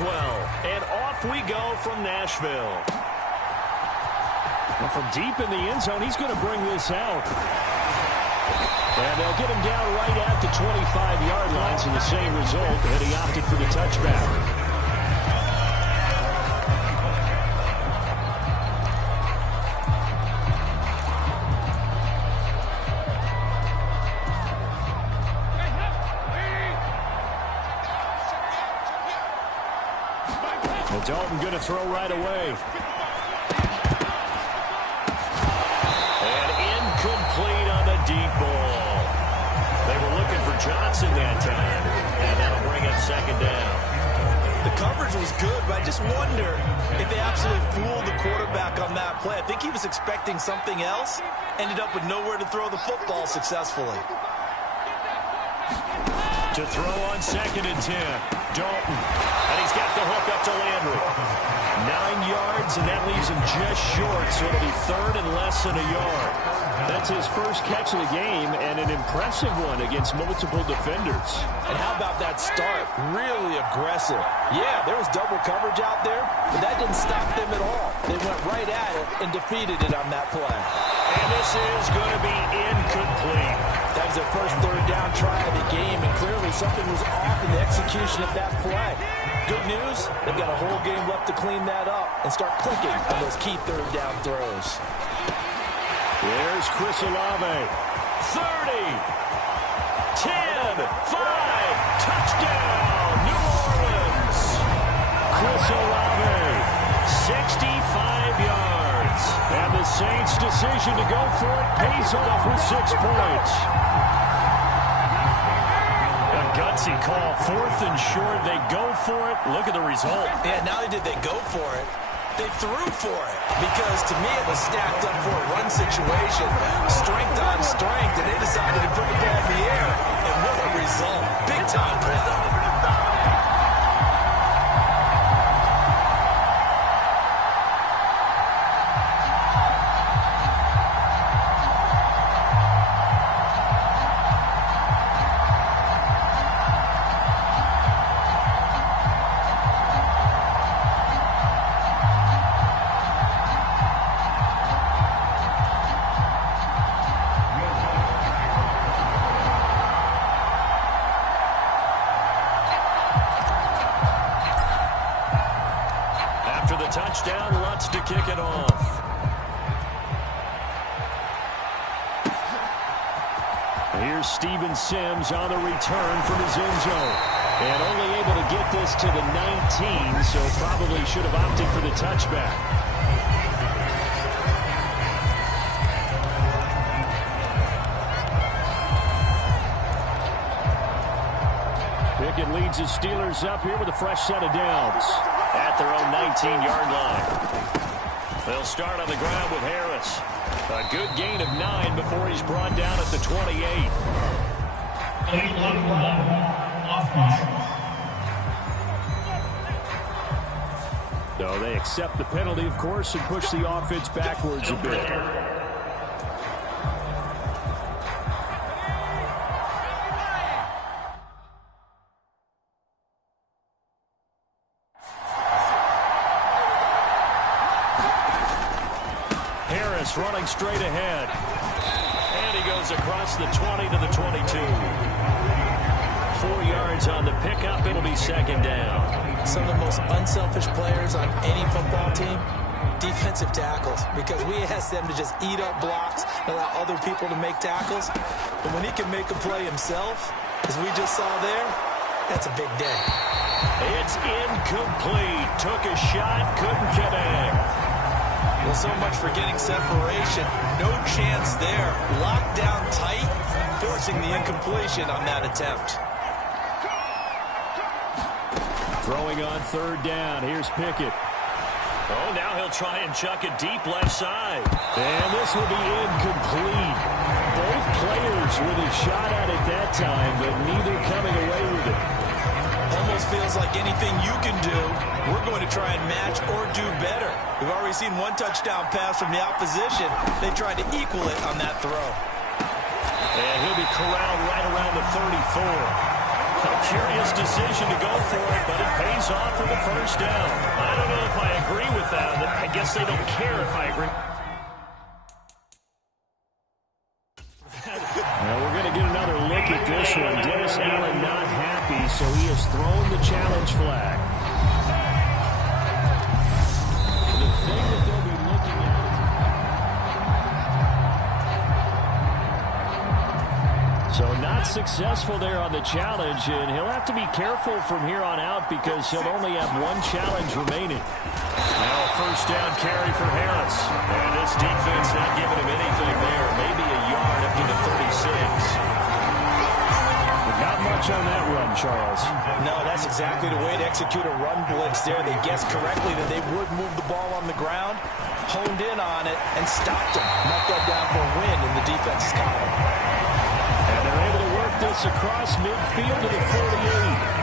well. And off we go from Nashville. Well, from deep in the end zone, he's going to bring this out. And they'll get him down right at the 25-yard line, so the same result, and he opted for the touchback. Dalton going to throw right away. And incomplete on the deep ball. They were looking for Johnson that time, and that'll bring up second down. The coverage was good, but I just wonder if they absolutely fooled the quarterback on that play. I think he was expecting something else, ended up with nowhere to throw the football successfully. To throw on 2nd and 10. Dalton. And he's got the hook up to Landry. 9 yards, and that leaves him just short, so it'll be 3rd and less than a yard. That's his first catch of the game, and an impressive one against multiple defenders. And how about that start? Really aggressive. Yeah, there was double coverage out there, but that didn't stop them at all. They went right at it and defeated it on that play. And this is going to be incomplete. That was their first 3rd down try of the game, and clearly something was off in the execution of that play. Good news, they've got a whole game left to clean that up and start clicking on those key 3rd down throws. There's Chris Olave. 30, 10, 5, touchdown, New Orleans. Chris Olave, 65 yards. And the Saints' decision to go for it pays off with 6 points. A gutsy call, 4th and short. They go for it. Look at the result. Yeah, not only did they go for it, they threw for it. Because to me, it was stacked up for a run situation. Strength on strength, and they decided to put the ball in the air. And what a result. Big time play. Touchdown, Lutz to kick it off. Here's Steven Sims on the return from his end zone. And only able to get this to the 19, so probably should have opted for the touchback. Pickett leads his Steelers up here with a fresh set of downs. At their own 19-yard line. They'll start on the ground with Harris. A good gain of 9 before he's brought down at the 28. So they accept the penalty, of course, and push the offense backwards a bit. Running straight ahead. And he goes across the 20 to the 22. 4 yards on the pickup. It'll be second down. Some of the most unselfish players on any football team, defensive tackles, because we ask them to just eat up blocks and allow other people to make tackles. But when he can make a play himself, as we just saw there, that's a big day. It's incomplete. Took a shot, couldn't connect. Well, so much for getting separation. No chance there. Locked down tight, forcing the incompletion on that attempt. Throwing on 3rd down. Here's Pickett. Oh, now he'll try and chuck it deep left side. And this will be incomplete. Both players with a shot at it that time, but neither coming away with it. Almost feels like anything you can do, we're going to try and match or do better. We've already seen one touchdown pass from the opposition. They tried to equal it on that throw. And he'll be corralled right around the 34. Curious decision to go for it, but it pays off for the first down. I don't know if I agree with that. I guess they don't care if I agree. Now we're going to get another look at this one. Dennis Allen not happy, so he has thrown the challenge flag. The thing that they'll be looking at. So not successful there on the challenge, and he'll have to be careful from here on out because he'll only have one challenge remaining. Now a first down carry for Harris. And this defense not giving him anything there. Maybe a yard up to the 36. But not much on that run, Charles. No, that's exactly the way to execute a run blitz there. They guessed correctly that they would move the ball on the ground, honed in on it, and stopped him. Knocked that down for a win in the defense's column. And they're able to work this across midfield to the 48.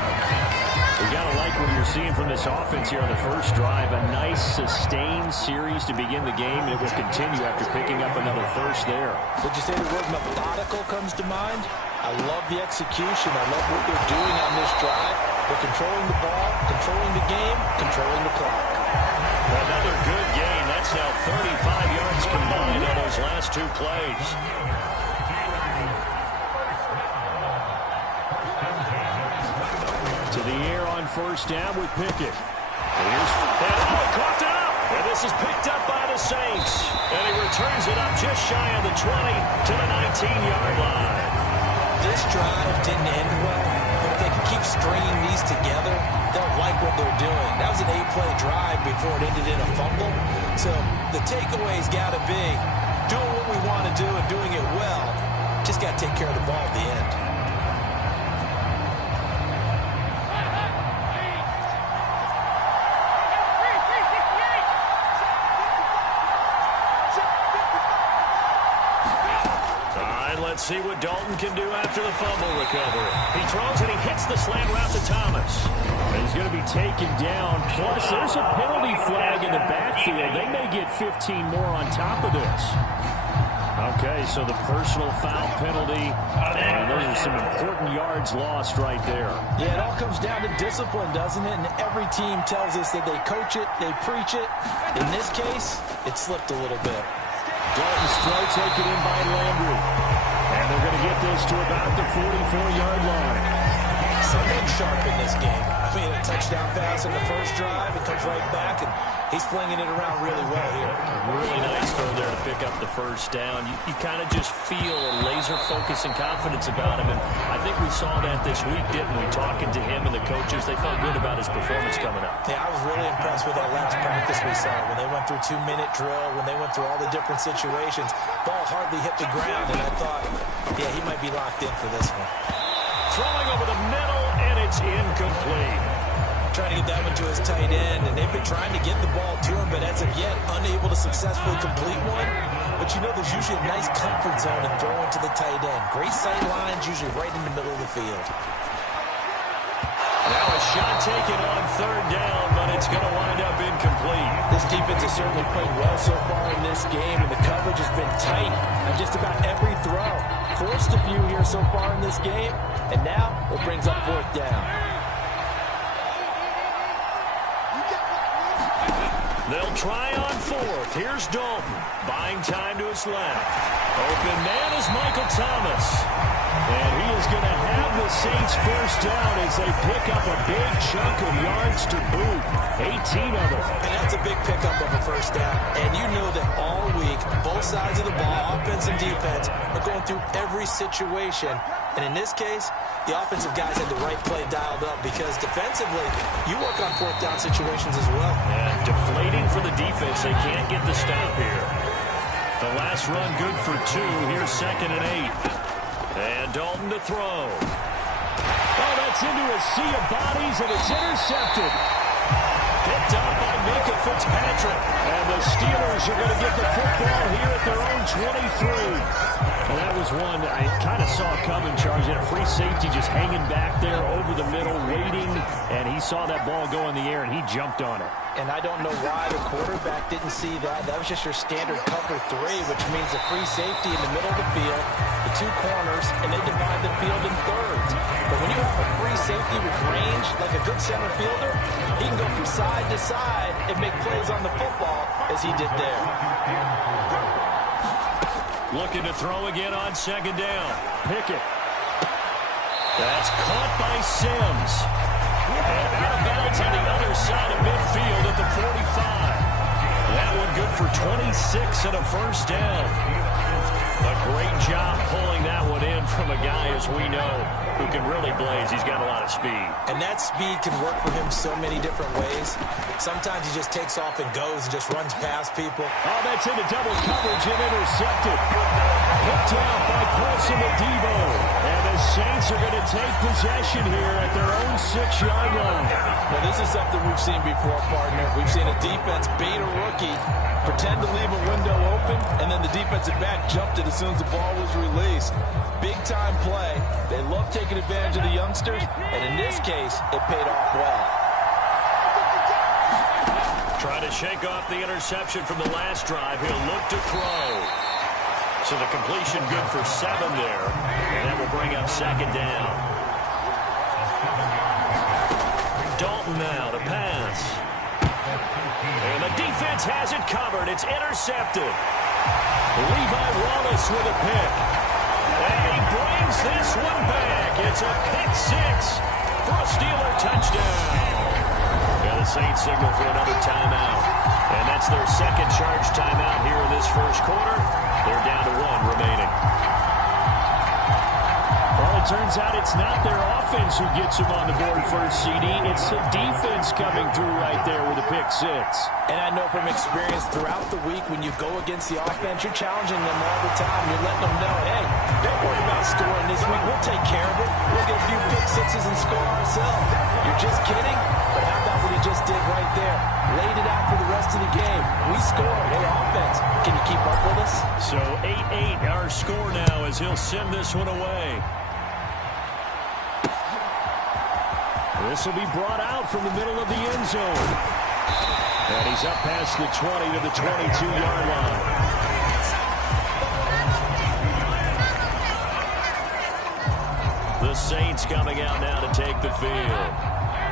We got to like what you're seeing from this offense here on the first drive. A nice, sustained series to begin the game. It will continue after picking up another first there. Did you say the word methodical comes to mind? I love the execution. I love what they're doing on this drive. They're controlling the ball, controlling the game, controlling the clock. Another good game. That's now 35 yards combined on those last two plays. To the air on first down with Pickett. Caught it up. And this is picked up by the Saints. And he returns it up just shy of the 20 to the 19-yard line. This drive didn't end well, but if they can keep stringing these together, they'll like what they're doing. That was an 8-play drive before it ended in a fumble. So the takeaway's got to be doing what we want to do and doing it well. Just got to take care of the ball at the end. Let's see what Dalton can do after the fumble recovery. He throws and he hits the slant route to Thomas. And he's going to be taken down. Plus, there's a penalty flag in the backfield. They may get 15 more on top of this. Okay, so the personal foul penalty. And those are some important yards lost right there. Yeah, it all comes down to discipline, doesn't it? And every team tells us that they coach it, they preach it. In this case, it slipped a little bit. Dalton's throw taken in by Landry. And they're going to get this to about the 44-yard line. Something sharp in this game. I mean, a touchdown pass in the first drive. It comes right back, and he's flinging it around really well here. Really nice throw there to pick up the first down. You kind of just feel a laser focus and confidence about him, and I think we saw that this week, didn't we? Talking to him and the coaches, they felt good about his performance coming up. Yeah, I was really impressed with that last practice we saw when they went through 2-minute drill, when they went through all the different situations. Ball hardly hit the ground, and I thought, yeah, he might be locked in for this one. Throwing over the middle, and it's incomplete. Trying to get that one to his tight end, and they've been trying to get the ball to him, but as of yet, unable to successfully complete one. But you know there's usually a nice comfort zone in throwing to the tight end. Great sight lines, usually right in the middle of the field. Now a shot taken on third down, but it's going to wind up incomplete. This defense has certainly played well so far in this game, and the coverage has been tight on just about every throw. Forced a few here so far in this game, and now it brings up fourth down. They'll try on fourth. Here's Dalton, buying time to his left. Open man is Michael Thomas. And he is going to have the Saints first down as they pick up a big chunk of yards to boot. 18 of them. And that's a big pickup of a first down. And you know that all week, both sides of the ball, offense and defense, are going through every situation. And in this case, the offensive guys had the right play dialed up because defensively, you work on fourth down situations as well. And deflating for the defense. They can't get the stop here. The last run good for 2. Here's 2nd and 8. And Dalton to throw. Oh, that's into a sea of bodies, and it's intercepted. Picked up by Minkah Fitzpatrick. And the Steelers are going to get the football here at their own 23. And that was one I kind of saw coming, Charles. He had a free safety just hanging back there over the middle, waiting, and he saw that ball go in the air, and he jumped on it. And I don't know why the quarterback didn't see that. That was just your standard cover 3, which means a free safety in the middle of the field, the 2 corners, and they divide the field in thirds. But when you have a free safety with range, like a good center fielder, he can go from side to side and make plays on the football as he did there. Looking to throw again on second down. Pickett. That's caught by Sims. And out of bounds on the other side of midfield at the 45. That one good for 26 and a first down. A great job pulling that one in from a guy, as we know, who can really blaze. He's got a lot of speed. And that speed can work for him so many different ways. Sometimes he just takes off and goes and just runs past people. Oh, that's into double coverage and intercepted. Picked out by Paulson Adebo. And the Saints are going to take possession here at their own 6-yard line. Well, this is something we've seen before, partner. We've seen a defense bait a rookie, pretend to leave a window open, and then the defensive back jumped it as soon as the ball was released. Big-time play. They love taking advantage of the youngsters, and in this case, it paid off well. Trying to shake off the interception from the last drive. He'll look to throw. So the completion good for 7 there, and that will bring up second down. Dalton now to pass. And the defense has it covered. It's intercepted. Levi Wallace with a pick. And he brings this one back. It's a pick 6 for a Steeler touchdown. Yeah, the Saints signal for another timeout. And that's their second charge timeout here in this first quarter. They're down to 1 remaining. Well, it turns out it's not their offense who gets them on the board first, CD. It's the defense coming through right there with a pick 6. And I know from experience throughout the week, when you go against the offense, you're challenging them all the time. You're letting them know, hey, don't worry about scoring this week. We'll take care of it. We'll get a few pick 6s and score ourselves. You're just kidding? But how about what he just did right there? Laid it out for the rest of the game. We scored. Hey, offense, can you keep up with us? So 8-8 our score now as he'll send this one away. This will be brought out from the middle of the end zone. And he's up past the 20 to the 22-yard line. The Saints coming out now to take the field.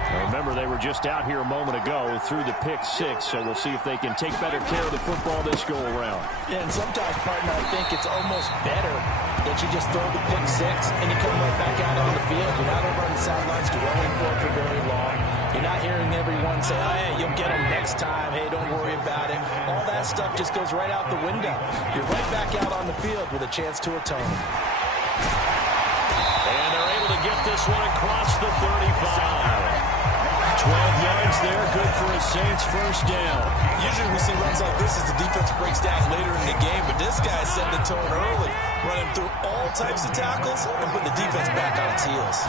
Now remember, they were just out here a moment ago through the pick 6, so we'll see if they can take better care of the football this go-around. Yeah, and sometimes, partner, I think it's almost better that you just throw the pick 6 and you come right back out on the field. You're not over on the sidelines dwelling for it for very long. You're not hearing everyone say, oh, hey, you'll get them next time. Hey, don't worry about it. All that stuff just goes right out the window. You're right back out on the field with a chance to atone. And they're able to get this one across the 35. 12 yards there, good for a Saints first down. Usually we see runs like this as the defense breaks down later in the game, but this guy's setting the tone early, running through all types of tackles and putting the defense back on its heels.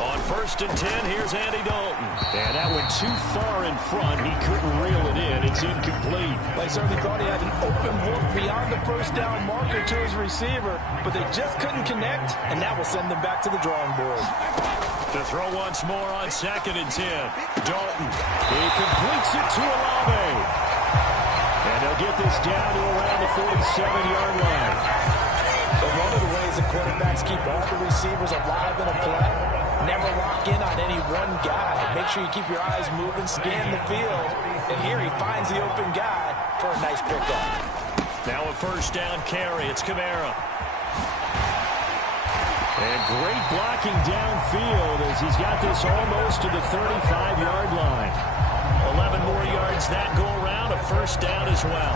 On 1st and 10, here's Andy Dalton. And that went too far in front. He couldn't reel it in. It's incomplete. They certainly thought he had an open look beyond the first down marker to his receiver, but they just couldn't connect, and that will send them back to the drawing board. To throw once more on 2nd and 10. Dalton. He completes it to Olave. And they'll get this down to around the 47-yard line. But one of the ways the quarterbacks keep all the receivers alive in a play, never lock in on any one guy. Make sure you keep your eyes moving, scan the field. And here he finds the open guy for a nice pickup. Now a first down carry. It's Kamara. And great blocking downfield as he's got this almost to the 35-yard line. 11 more yards that go around. A first down as well.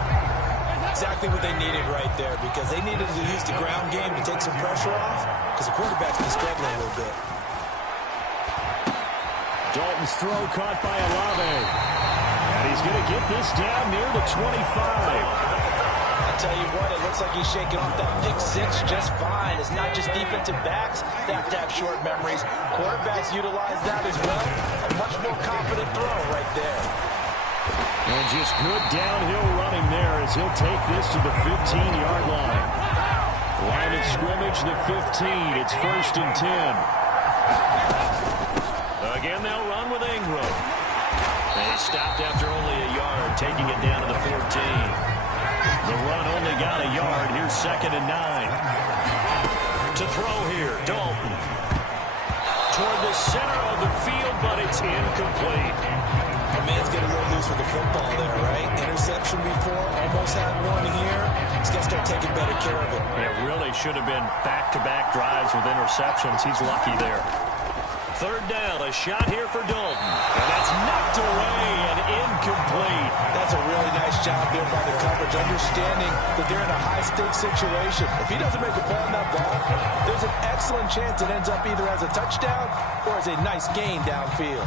Exactly what they needed right there, because they needed to use the ground game to take some pressure off, because the quarterback's been struggling a little bit. Dalton's throw caught by Olave. And he's going to get this down near the 25. I tell you what, it looks like he's shaking off that pick 6 just fine. It's not just defensive backs that have to have short memories. Quarterbacks utilize that as well. A much more confident throw right there. And just good downhill running there as as he'll take this to the 15-yard line. Line of scrimmage, the 15. It's 1st and 10. Again, they'll run with Ingram. They stopped after only a yard, taking it down to the 14. The run only got a yard. Here's 2nd and 9. To throw here, Dalton. Toward the center of the field, but it's incomplete. The man's getting a little loose with the football there, right? Interception before, almost had one here. He's got to start taking better care of it. It really should have been back-to-back drives with interceptions. He's lucky there. 3rd down, a shot here for Dalton. And that's knocked away and incomplete. That's a really nice job there by the coverage, understanding that they're in a high-stakes situation. If he doesn't make a play on that ball, there's an excellent chance it ends up either as a touchdown or as a nice gain downfield.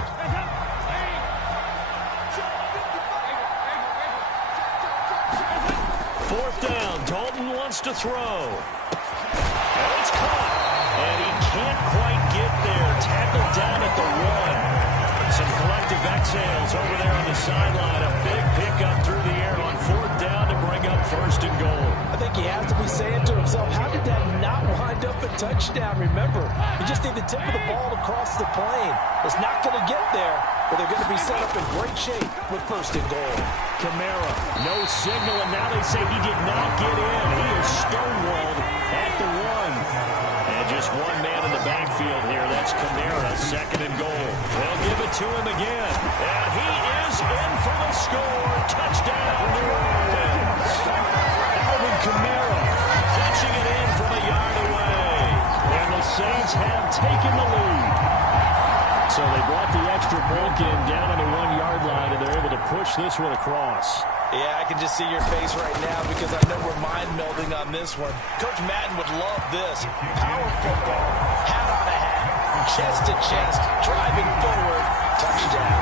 4th down, Dalton wants to throw. And it's caught. And he can't quite get there. Tackled down at the 1. Some collective exhales over there on the sideline. A big pickup through the air on 4th down to bring up 1st and goal. I think he has to be saying to himself, how did that not wind up a touchdown? Remember, you just need the tip of the ball to cross the plane. It's not going to get there, but they're going to be set up in great shape with 1st and goal. Kamara, no signal, and now they say he did not get in. He is stonewalled at the 1. And just one man in the backfield here. That's Kamara, 2nd and goal. They'll give it to him again. And he is in for the score. Touchdown, New Orleans. Alvin Kamara catching it in from a yard away. And the Saints have taken the lead. So they brought the extra bulk in down on the 1-yard line, and they're able to push this one across. Yeah, I can just see your face right now because I know we're mind-melding on this one. Coach Madden would love this. Power football, hat on a hat, chest to chest, driving forward, touchdown.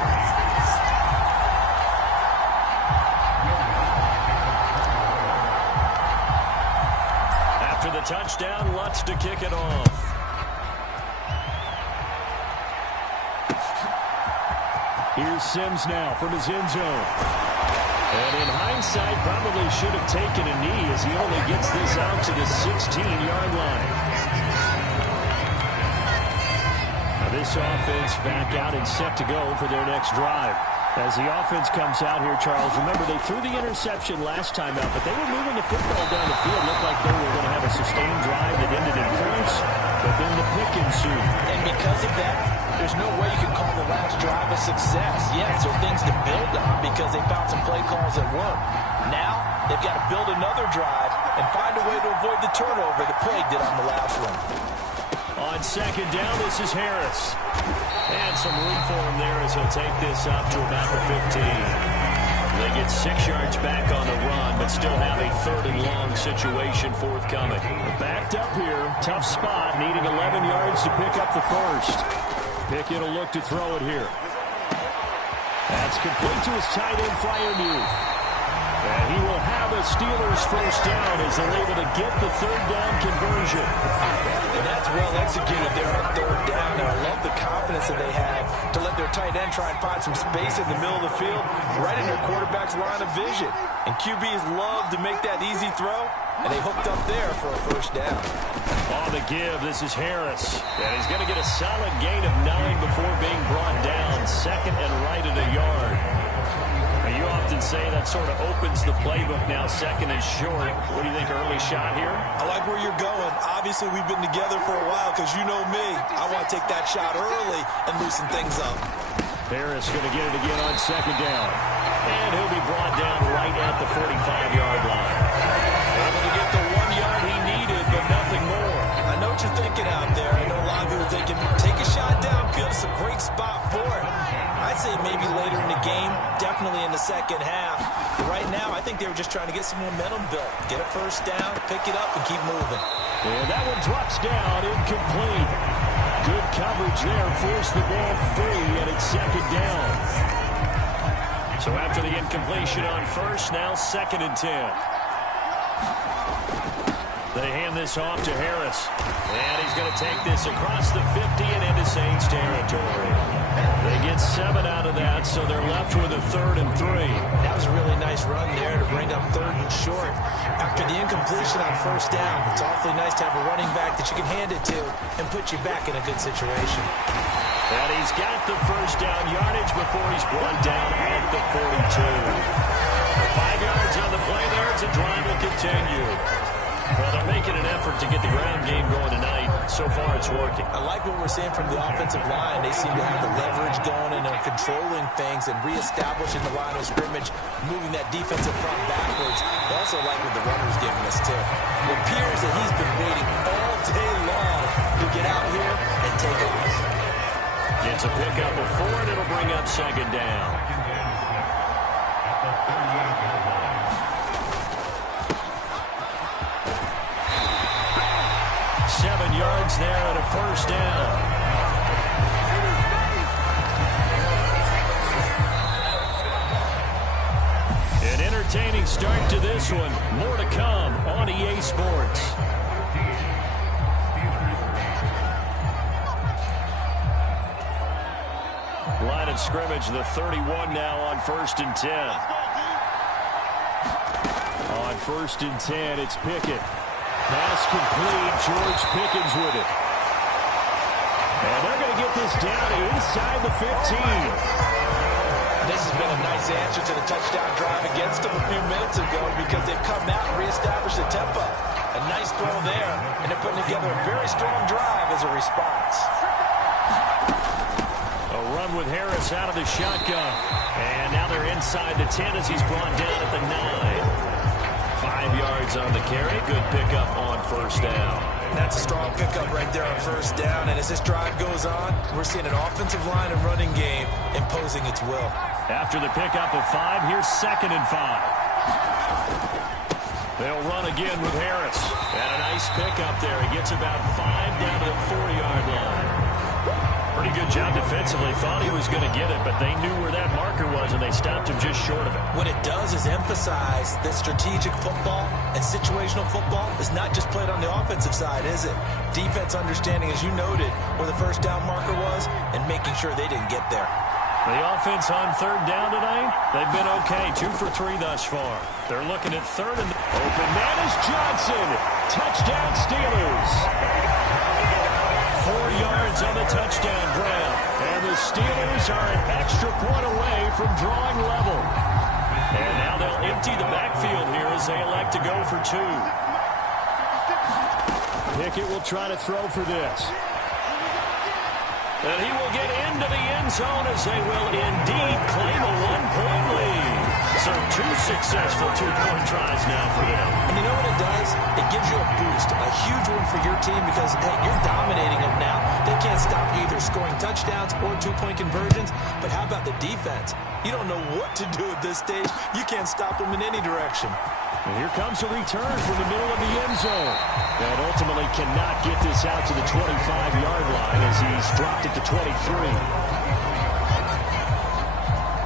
After the touchdown, Lutz to kick it off. Here's Sims now from his end zone. And in hindsight, probably should have taken a knee as he only gets this out to the 16-yard line. Now this offense back out and set to go for their next drive. As the offense comes out here, Charles, remember they threw the interception last time out, but they were moving the football down the field. Looked like they were going to have a sustained drive that ended in points, but then the pick ensued. And because of that, there's no way you can call the last drive a success. Yes, there are things to build on because they found some play calls that work. Now, they've got to build another drive and find a way to avoid the turnover that plagued it on the last one. On 2nd down, this is Harris. And some room for him there as he'll take this up to about the 15. They get 6 yards back on the run, but still have a 3rd and long situation forthcoming. Backed up here, tough spot, needing 11 yards to pick up the 1st. Pickett will look to throw it here. That's complete to his tight end, Freiermuth. And he will have a Steelers 1st down as they're able to get the 3rd down conversion. And that's well executed there on 3rd down. And I love the confidence that they had to let their tight end try and find some space in the middle of the field, right in their quarterback's line of vision. And QBs love to make that easy throw, and they hooked up there for a 1st down. On the give, this is Harris. And he's going to get a solid gain of 9 before being brought down. 2nd and right at a yard. You often say that sort of opens the playbook now, 2nd and short. What do you think, early shot here? I like where you're going. Obviously, we've been together for a while because you know me. I want to take that shot early and loosen things up. Harris going to get it again on 2nd down. And he'll be brought down right at the 45-yard line. Able to get the 1 yard he needed, but nothing more. I know what you're thinking out there. I know a lot of people are thinking, take a shot downfield. It's a great spot for it. I'd say maybe later in the game, definitely in the 2nd half. But right now, I think they were just trying to get some momentum built. Get a 1st down, pick it up, and keep moving. And that one drops down, incomplete. Good coverage there, forced the ball free, and it's 2nd down. So after the incompletion on 1st, now 2nd and 10. They hand this off to Harris. And he's going to take this across the 50 and into Saints territory. They get 7 out of that, so they're left with a 3rd and 3. That was a really nice run there to bring up 3rd and short. After the incompletion on 1st down, it's awfully nice to have a running back that you can hand it to and put you back in a good situation. And he's got the 1st down yardage before he's brought down at the 42. 5 yards on the play there. It's a drive will continue. Well, they're making an effort to get the ground game going tonight. So far, it's working. I like what we're seeing from the offensive line. They seem to have the leverage going and are controlling things and reestablishing the line of scrimmage, moving that defensive front backwards. I also like what the runner's giving us, too. It appears that he's been waiting all day long to get out here and take off. It's a pickup of 4, and it'll bring up 2nd down. Yards there at a 1st down. An entertaining start to this one. More to come on EA Sports. Line of scrimmage, the 31 now on 1st and 10. On 1st and 10, it's Pickett. Pass complete. George Pickens with it. And they're going to get this down inside the 15. This has been a nice answer to the touchdown drive against them a few minutes ago because they've come out and reestablished the tempo. A nice throw there, and they're putting together a very strong drive as a response. A run with Harris out of the shotgun. And now they're inside the 10 as he's brought down at the 9. 5 yards on the carry. Good pickup on 1st down. That's a strong pickup right there on 1st down. And as this drive goes on, we're seeing an offensive line and running game imposing its will. After the pickup of 5, here's 2nd and 5. They'll run again with Harris. And a nice pickup there. He gets about 5 down to the 40-yard line. Pretty good job defensively. Thought he was going to get it, but they knew where that marker was, and they stopped him just short of it. What it does is emphasize that strategic football and situational football is not just played on the offensive side, is it? Defense understanding, as you noted, where the 1st down marker was and making sure they didn't get there. The offense on 3rd down tonight, they've been okay. 2 for 3 thus far. They're looking at 3rd and open man is Johnson. Touchdown Steelers. 4 yards on the touchdown grab. And the Steelers are an extra point away from drawing level. And now they'll empty the backfield here as they elect to go for 2. Pickett will try to throw for this. And he will get into the end zone as they will indeed claim a 1-point lead. So 2 successful 2-point tries now for them. And you know what it does? It gives you a boost, a huge one for your team because, hey, you're dominating them now. They can't stop you either scoring touchdowns or 2-point conversions. But how about the defense? You don't know what to do at this stage. You can't stop them in any direction. And here comes a return from the middle of the end zone. And ultimately cannot get this out to the 25-yard line as he's dropped it to 23.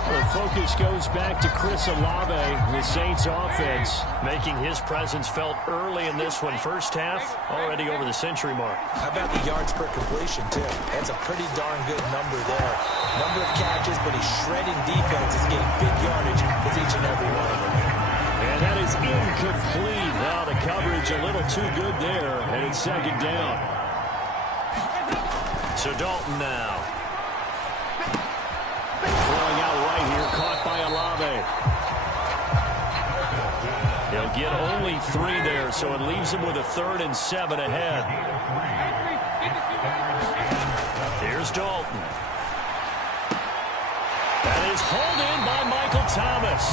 The focus goes back to Chris Olave, the Saints offense, making his presence felt early in this one. First half, already over the century mark. How about the yards per completion, too? That's a pretty darn good number there. Number of catches, but he's shredding defenses, getting big yardage with each and every one of them. And that is incomplete. Wow, the coverage a little too good there, and it's 2nd down. So Dalton now. Throwing out right here, caught by Olave. He'll get only 3 there, so it leaves him with a 3rd and 7 ahead. Here's Dalton. That is hauled in by Michael Thomas.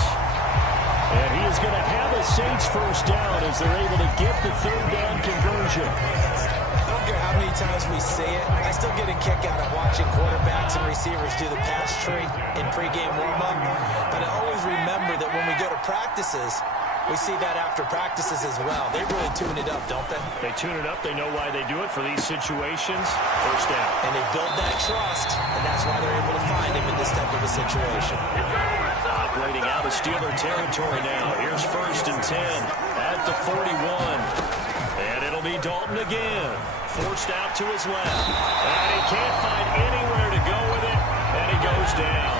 And he is going to have a Saints 1st down as they're able to get the 3rd down conversion. I don't care how many times we say it, I still get a kick out of watching quarterbacks and receivers do the pass tree in pregame warm-up. But I always remember that when we go to practices, we see that after practices as well. They really tune it up, don't they? They tune it up. They know why they do it for these situations. 1st down. And they build that trust, and that's why they're able to find him in this type of a situation. Operating out of Steeler territory now. Here's 1st and 10 at the 41. And Dalton again. Forced out to his left. And he can't find anywhere to go with it. And he goes down.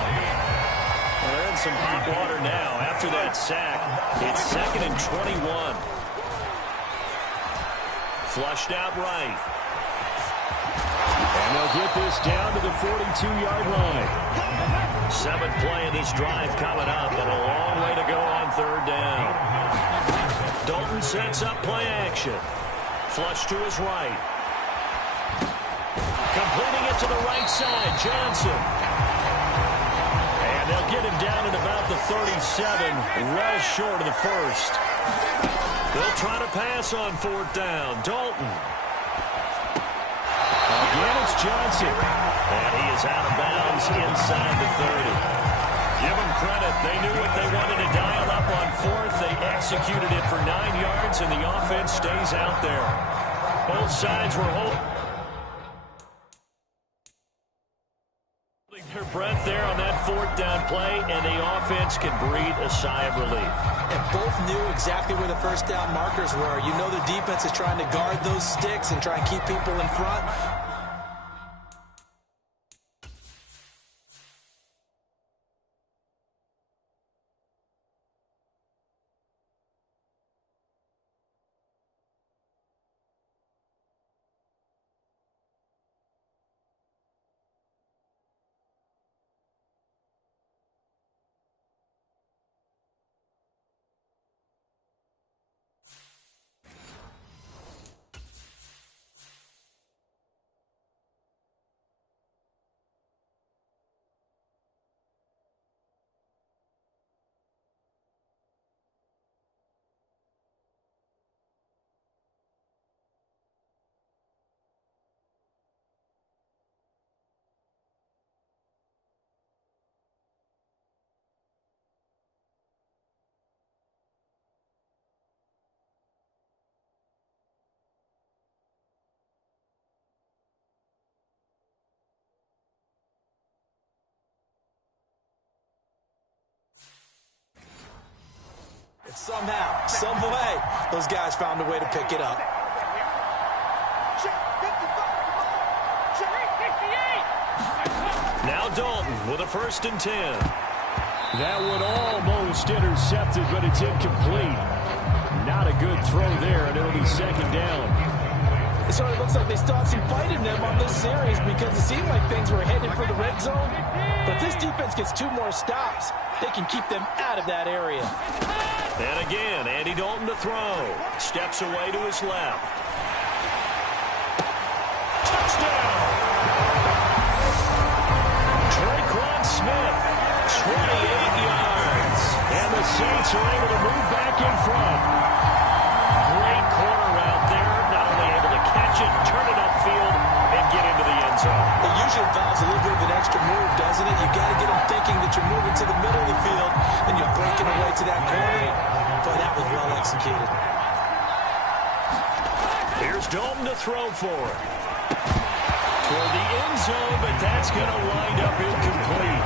Well, they're in some hot water now. After that sack, it's 2nd and 21. Flushed out right. And they'll get this down to the 42-yard line. 7th play of this drive coming up, and a long way to go on 3rd down. Dalton sets up play action. Flush to his right. Completing it to the right side, Johnson. And they'll get him down at about the 37, well short of the first. They'll try to pass on 4th down. Dalton. Again, it's Johnson. And he is out of bounds inside the 30. Give them credit. They knew what they wanted to dial up on 4th. They executed it for 9 yards, and the offense stays out there. Both sides were holding their breath there on that 4th down play, and the offense can breathe a sigh of relief. And both knew exactly where the first down markers were. You know the defense is trying to guard those sticks and try and keep people in front. Somehow, some way, those guys found a way to pick it up. Now Dalton with a 1st and 10. That one almost intercepted, but it's incomplete. Not a good throw there, and it'll be 2nd down. It sort of looks like they started some fight in them on this series because it seemed like things were headed for the red zone. But if this defense gets 2 more stops, they can keep them out of that area. And again, Andy Dalton to throw. Steps away to his left. Touchdown! Traquan Smith, 28 yards. And the Saints are able to move back in front. Great corner out there. Not only able to catch it, turn it upfield, and get into the end zone. It usually involves a little bit of an extra move, doesn't it? You got to get them thinking that you're moving to the middle of the field and you're breaking away to that corner. But that was well executed. Here's Dalton to throw for it. Toward the end zone, but that's going to wind up incomplete.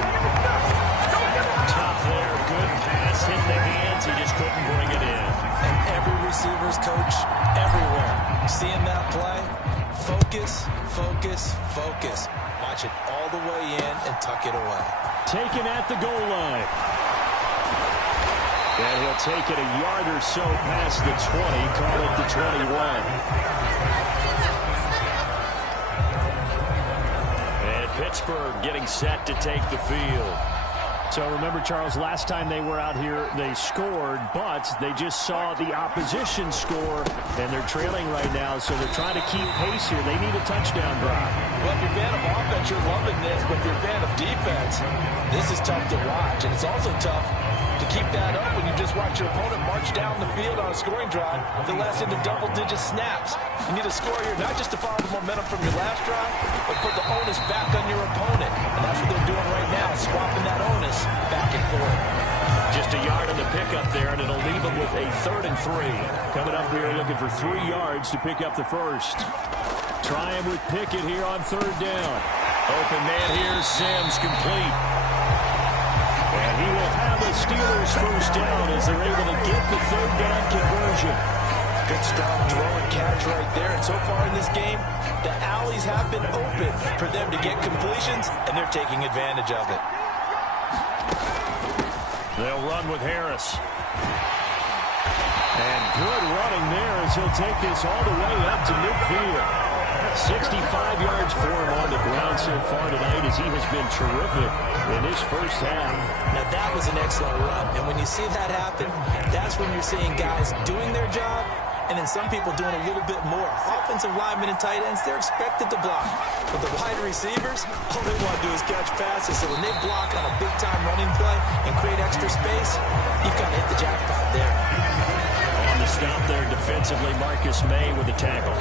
Tough there. Good pass. Hit the hands. He just couldn't bring it in. And every receiver's coach everywhere. Seeing that play, focus, focus, focus. Watch it all the way in and tuck it away. Taken at the goal line. And he'll take it a yard or so past the 20, call it the 21. And Pittsburgh getting set to take the field. So remember, Charles, last time they were out here, they scored, but they just saw the opposition score, and they're trailing right now, so they're trying to keep pace here. They need a touchdown drive. Well, if you're a fan of offense, you're loving this, but if you're a fan of defense, this is tough to watch, and it's also tough to keep that up when you just watch your opponent march down the field on a scoring drive that lasts into double-digit snaps. You need to score here not just to follow the momentum from your last drive, but put the onus back on your opponent. And that's what they're doing right now, swapping that onus back and forth. Just a yard on the pickup there, and it'll leave them with a 3rd and 3. Coming up here looking for 3 yards to pick up the first. Trying with Pickett here on 3rd down. Open man here, Sims complete. And he will have the Steelers first down as they're able to get the 3rd down conversion. Good, strong throw and catch right there. And so far in this game, the alleys have been open for them to get completions, and they're taking advantage of it. They'll run with Harris. And good running there as he'll take this all the way up to midfield. 65 yards for him on the ground so far tonight as he has been terrific in his first half. Now that was an excellent run, and when you see that happen, that's when you're seeing guys doing their job and then some people doing a little bit more. Offensive linemen and tight ends, they're expected to block. But the wide receivers, all they want to do is catch passes. So when they block on a big-time running play and create extra space, you've got to hit the jackpot there. On the stop there defensively, Marcus May with the tackle.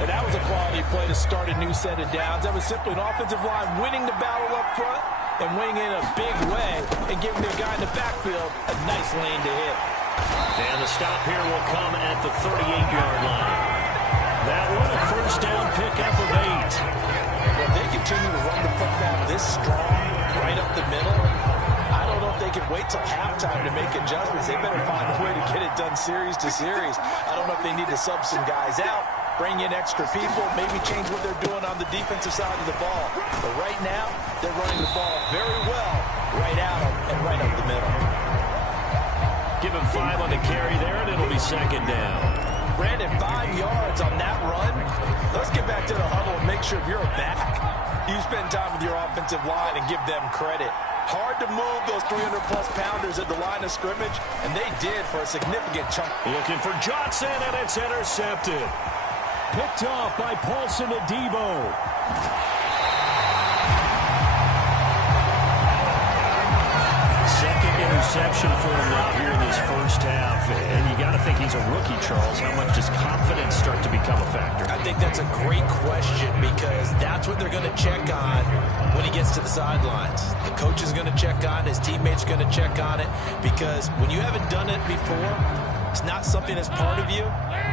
And that was a quality play to start a new set of downs. That was simply an offensive line winning the battle up front and winning in a big way and giving their guy in the backfield a nice lane to hit. And the stop here will come at the 38-yard line. That one a first down pickup of 8. If they continue to run the football this strong right up the middle, I don't know if they can wait till halftime to make adjustments. They better find a way to get it done series to series. I don't know if they need to sub some guys out, bring in extra people, maybe change what they're doing on the defensive side of the ball. But right now, they're running the ball very well right at them and right up the middle. Give him 5 on the carry there, and it'll be second down. Brandon, 5 yards on that run. Let's get back to the huddle and make sure if you're a back, you spend time with your offensive line and give them credit. Hard to move those 300-plus pounders at the line of scrimmage, and they did for a significant chunk. Looking for Johnson, and it's intercepted. Picked off by Paulson Adebo. Second interception for him now here in this first half. And you got to think he's a rookie, Charles. How much does confidence start to become a factor? I think that's a great question because that's what they're going to check on when he gets to the sidelines. The coach is going to check on, his teammates are going to check on it because when you haven't done it before, it's not something that's part of you.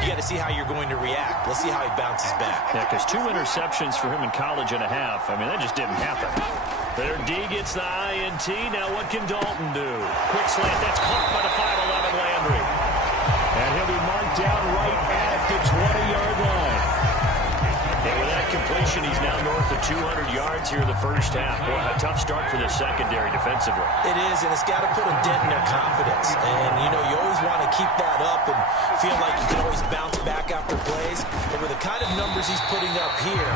You got to see how you're going to react. Let's see how he bounces back. Yeah, because 2 interceptions for him in college and a half. I mean, that just didn't happen. Their D gets the INT. Now what can Dalton do? Quick slant. That's caught by the 5'11 Landry. And he'll be marked down right at the 20-yard line. And with that completion, he's now north of 200 yards here in the first half. Boy, a tough start for this secondary defensively. It is, and it's got to put a dent in their confidence. And, you know, you always want to keep that up and feel like you can always bounce back after plays. But with the kind of numbers he's putting up here,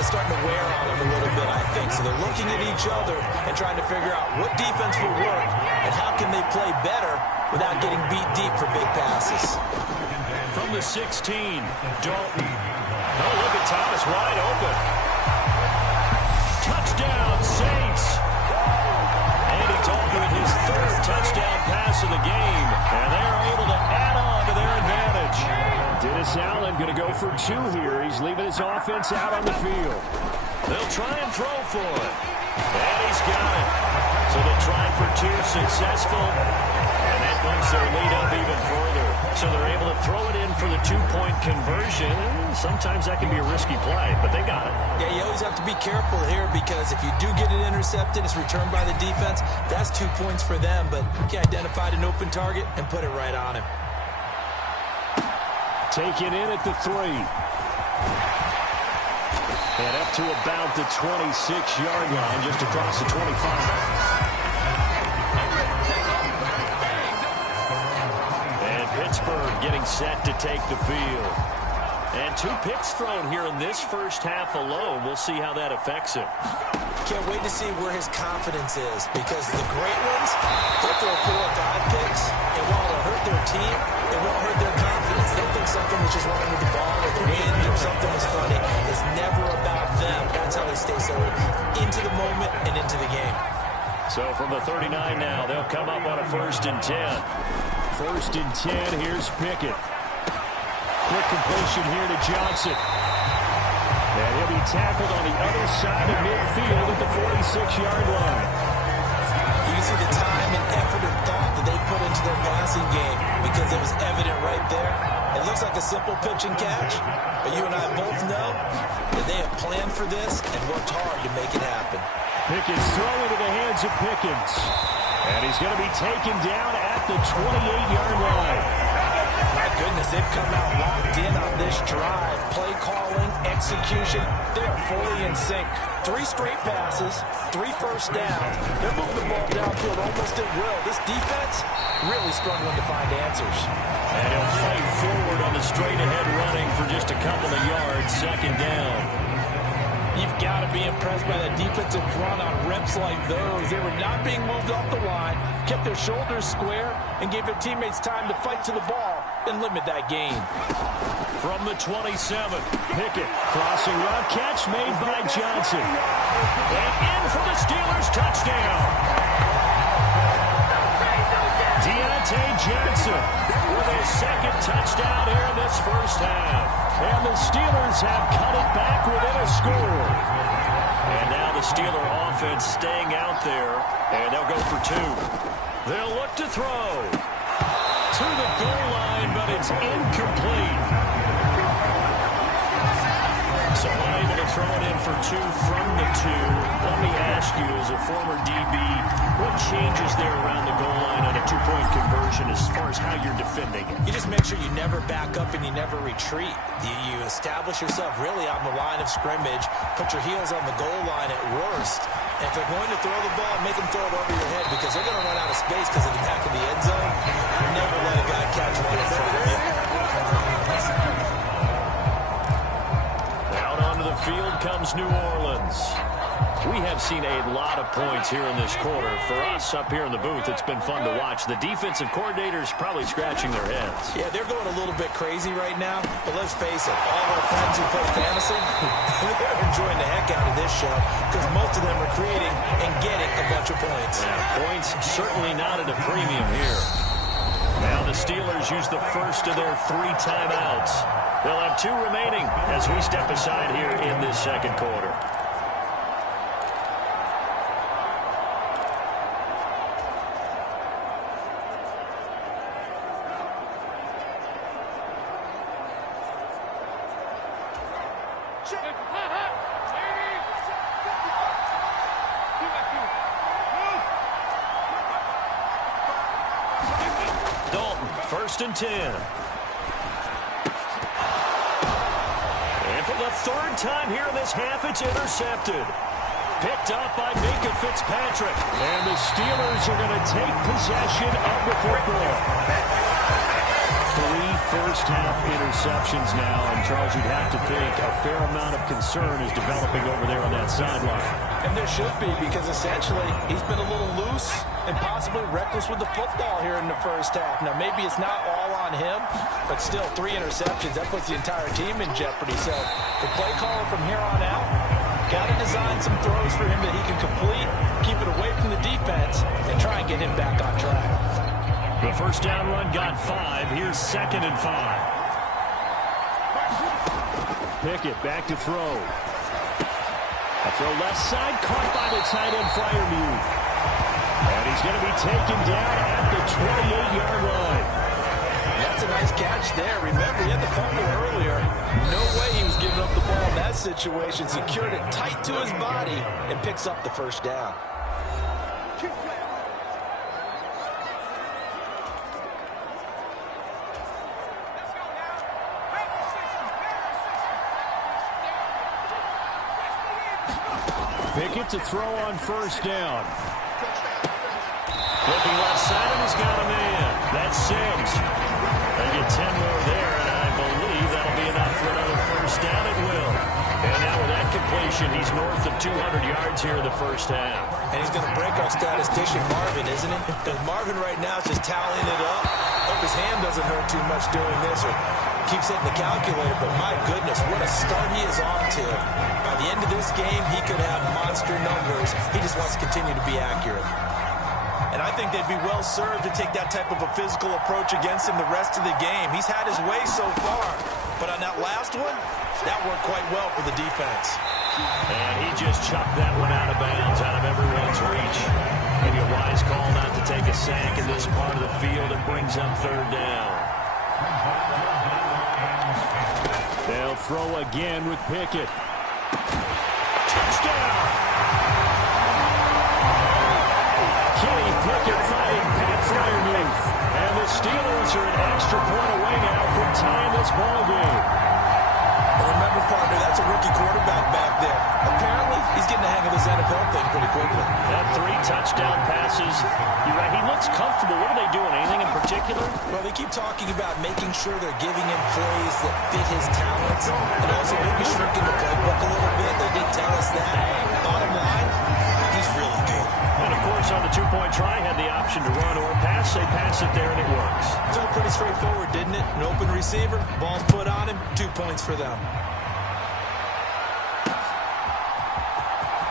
it's starting to wear on them a little bit, I think. So they're looking at each other and trying to figure out what defense will work and how can they play better without getting beat deep for big passes. From the 16, Dalton. Oh, look at Thomas wide open. Touchdown, Saints. Andy Dalton with his 3rd touchdown pass of the game. And they're able to add on to their advantage. Dennis Allen going to go for 2 here. He's leaving his offense out on the field. They'll try and throw for it. And he's got it. So they'll try for 2, successful. And that bumps their lead up even further. So they're able to throw it in for the 2-point conversion. Sometimes that can be a risky play, but they got it. Yeah, you always have to be careful here because if you do get it intercepted, it's returned by the defense. That's 2 points for them, but he identified an open target and put it right on him. Take it in at the 3. And up to about the 26-yard line, just across the 25. Pittsburgh getting set to take the field. And 2 picks thrown here in this first half alone. We'll see how that affects him. Can't wait to see where his confidence is because the great ones, they'll throw 4 or 5 picks, and while it'll hurt their team, it won't hurt their confidence. They'll think something was just wrong with the ball or the wind or something was funny. It's never about them. That's how they stay so into the moment and into the game. So from the 39 now, they'll come up on a 1st and 10. 1st and 10, here's Pickett. Quick completion here to Johnson. And he'll be tackled on the other side of midfield at the 46-yard line. You can see the time and effort and thought that they put into their passing game because it was evident right there. It looks like a simple pitch and catch, but you and I both know that they have planned for this and worked hard to make it happen. Pickens throw into the hands of Pickens. And he's going to be taken down at the 28-yard line. My goodness, they've come out locked in on this drive. Play calling, execution, they are fully in sync. 3 straight passes, 3 first downs. They're moving the ball downfield almost at will. This defense really struggling to find answers. And he'll fight forward on the straight-ahead running for just a couple of yards, second down. You've got to be impressed by that defensive front on reps like those. They were not being moved off the line, kept their shoulders square, and gave their teammates time to fight to the ball and limit that gain. From the 27, Pickett, crossing route, catch made by Johnson. And in for the Steelers, touchdown. Deontay Johnson with his second touchdown here in this first half. And the Steelers have cut it back within a score. And now the Steeler offense staying out there, and they'll go for 2. They'll look to throw to the goal line, but it's incomplete. So unable to throw it in for 2 from the 2. Let me ask you, as a former DB, what changes there around the goal line on a 2-point conversion as far as how you're defending it? You just make sure you never back up and you never retreat. You establish yourself really on the line of scrimmage, put your heels on the goal line at worst. And if they're going to throw the ball, make them throw it over your head because they're going to run out of space because of the back of the end zone. Never let a guy catch one in front of you. Field comes New Orleans. We have seen a lot of points here in this quarter. For us up here in the booth, it's been fun to watch. The defensive coordinators probably scratching their heads. Yeah, they're going a little bit crazy right now. But let's face it, all our friends who play fantasy, they're enjoying the heck out of this show because most of them are creating and getting a bunch of points. Yeah, points certainly not at a premium here. Now the Steelers use the first of their 3 timeouts. They'll have 2 remaining as we step aside here in this second quarter. Dalton, 1st and 10. For the 3rd time here in this half, it's intercepted. Picked up by Minka Fitzpatrick. And the Steelers are going to take possession of the football. 3 first-half interceptions now. And, Charles, you'd have to think a fair amount of concern is developing over there on that sideline. And there should be because, essentially, he's been a little loose and possibly reckless with the football here in the first half. Now, maybe it's not all on him, but still 3 interceptions. That puts the entire team in jeopardy. So the play caller from here on out got to design some throws for him that he can complete, keep it away from the defense, and try and get him back on track. The first down run got 5. Here's 2nd and 5. Pickett back to throw. A throw left side, caught by the tight end Freiermuth. And he's going to be taken down at the 28-yard line. That's a nice catch there. Remember, he had the fumble earlier. No way he was giving up the ball in that situation. Secured it tight to his body and picks up the first down. Pickett to throw on first down. Looking left side, and he's got a man. That's Sims. They get 10 more there, and I believe that'll be enough for another first down. It will. And now with that completion, he's north of 200 yards here in the first half. And he's going to break our statistician, Marvin, isn't he? Because Marvin right now is just tallying it up. Hope his hand doesn't hurt too much doing this or keeps hitting the calculator. But my goodness, what a start he is off to. By the end of this game, he could have monster numbers. He just wants to continue to be accurate. And I think they'd be well served to take that type of a physical approach against him the rest of the game. He's had his way so far. But on that last one, that worked quite well for the defense. And he just chucked that one out of bounds, out of everyone's reach. Maybe a wise call not to take a sack in this part of the field. It brings up 3rd down. They'll throw again with Pickett. Touchdown! Kenny Pickett fighting Pat Freiermuth. And the Steelers are an extra point away now from this ball game. Well, remember, partner, that's a rookie quarterback back there. Apparently, he's getting the hang of this NFL thing pretty quickly. That 3 touchdown passes. You're right, he looks comfortable. What are they doing? Anything in particular? Well, they keep talking about making sure they're giving him plays that fit his talents and also maybe shrinking the playbook a little bit. They did tell us that. Bottom line, he's really good. And, of course, on the 2-point try, had the option to run or pass. They pass it there, and it works. Felt pretty straightforward, didn't it? An open receiver, ball's put on him, 2 points for them.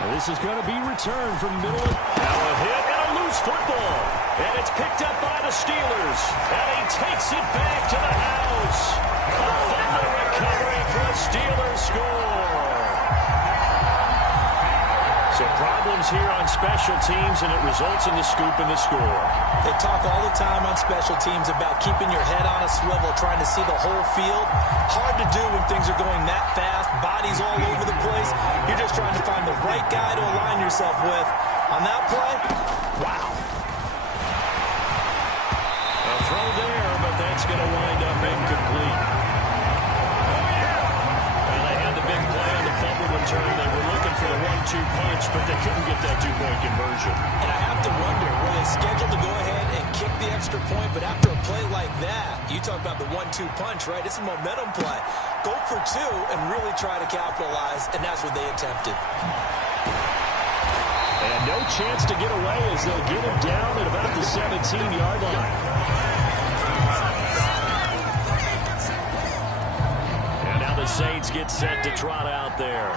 This is going to be returned from middle. Now a hit and a loose football. And it's picked up by the Steelers. And he takes it back to the house. A fumble recovery for a Steelers score. So problems here on special teams, and it results in the scoop and the score. They talk all the time on special teams about keeping your head on a swivel, trying to see the whole field. Hard to do when things are going that fast, bodies all over the place. You're just trying to find the right guy to align yourself with. On that play, wow. A throw there, but that's going to wind up incomplete. And they had the big play on the fumble return. They were looking for the 1-2 punch, but they couldn't get that 2-point conversion. And I have to wonder, were they scheduled to go ahead and kick the extra point, but after a play like that, you talk about the 1-2 punch, right? It's a momentum play. Go for 2 and really try to capitalize, and that's what they attempted. And no chance to get away as they'll get him down at about the 17-yard line. And now the Saints get set to trot out there.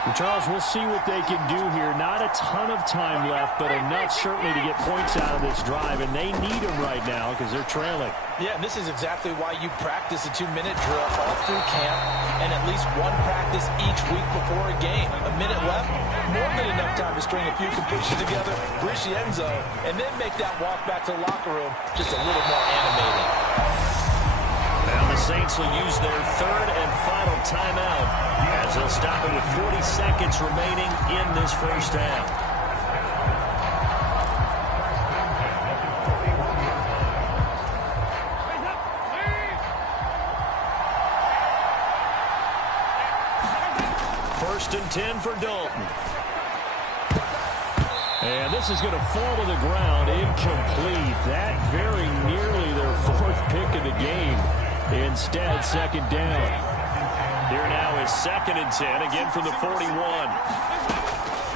And Charles, we'll see what they can do here. Not a ton of time left, but enough certainly to get points out of this drive, and they need them right now because they're trailing. Yeah, and this is exactly why you practice a 2-minute drill all through camp and at least one practice each week before a game. A minute left, more than enough time to string a few completions together, reach the end zone, and then make that walk back to the locker room just a little more animated. Now the Saints will use their 3rd and final timeout as they'll stop it with 40 seconds remaining in this first half. First and 10 for Dalton. And this is going to fall to the ground, incomplete. That very nearly their 4th pick of the game. Instead, 2nd down. Here now is 2nd and 10, again from the 41.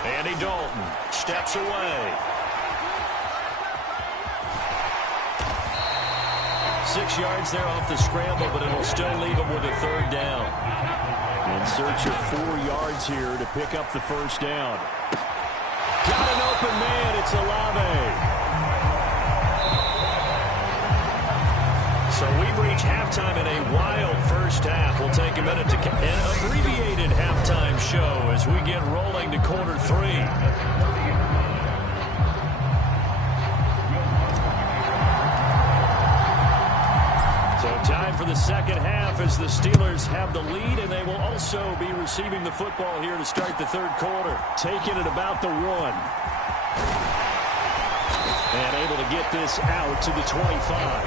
Andy Dalton steps away. 6 yards there off the scramble, but it'll still leave him with a 3rd down. In search of 4 yards here to pick up the 1st down. Got an open man, it's Olave. So we've reached halftime in a wild first half. We'll take a minute to an abbreviated halftime show as we get rolling to quarter 3. Time for the second half as the Steelers have the lead, and they will also be receiving the football here to start the 3rd quarter. Taking it about the 1. And able to get this out to the 25.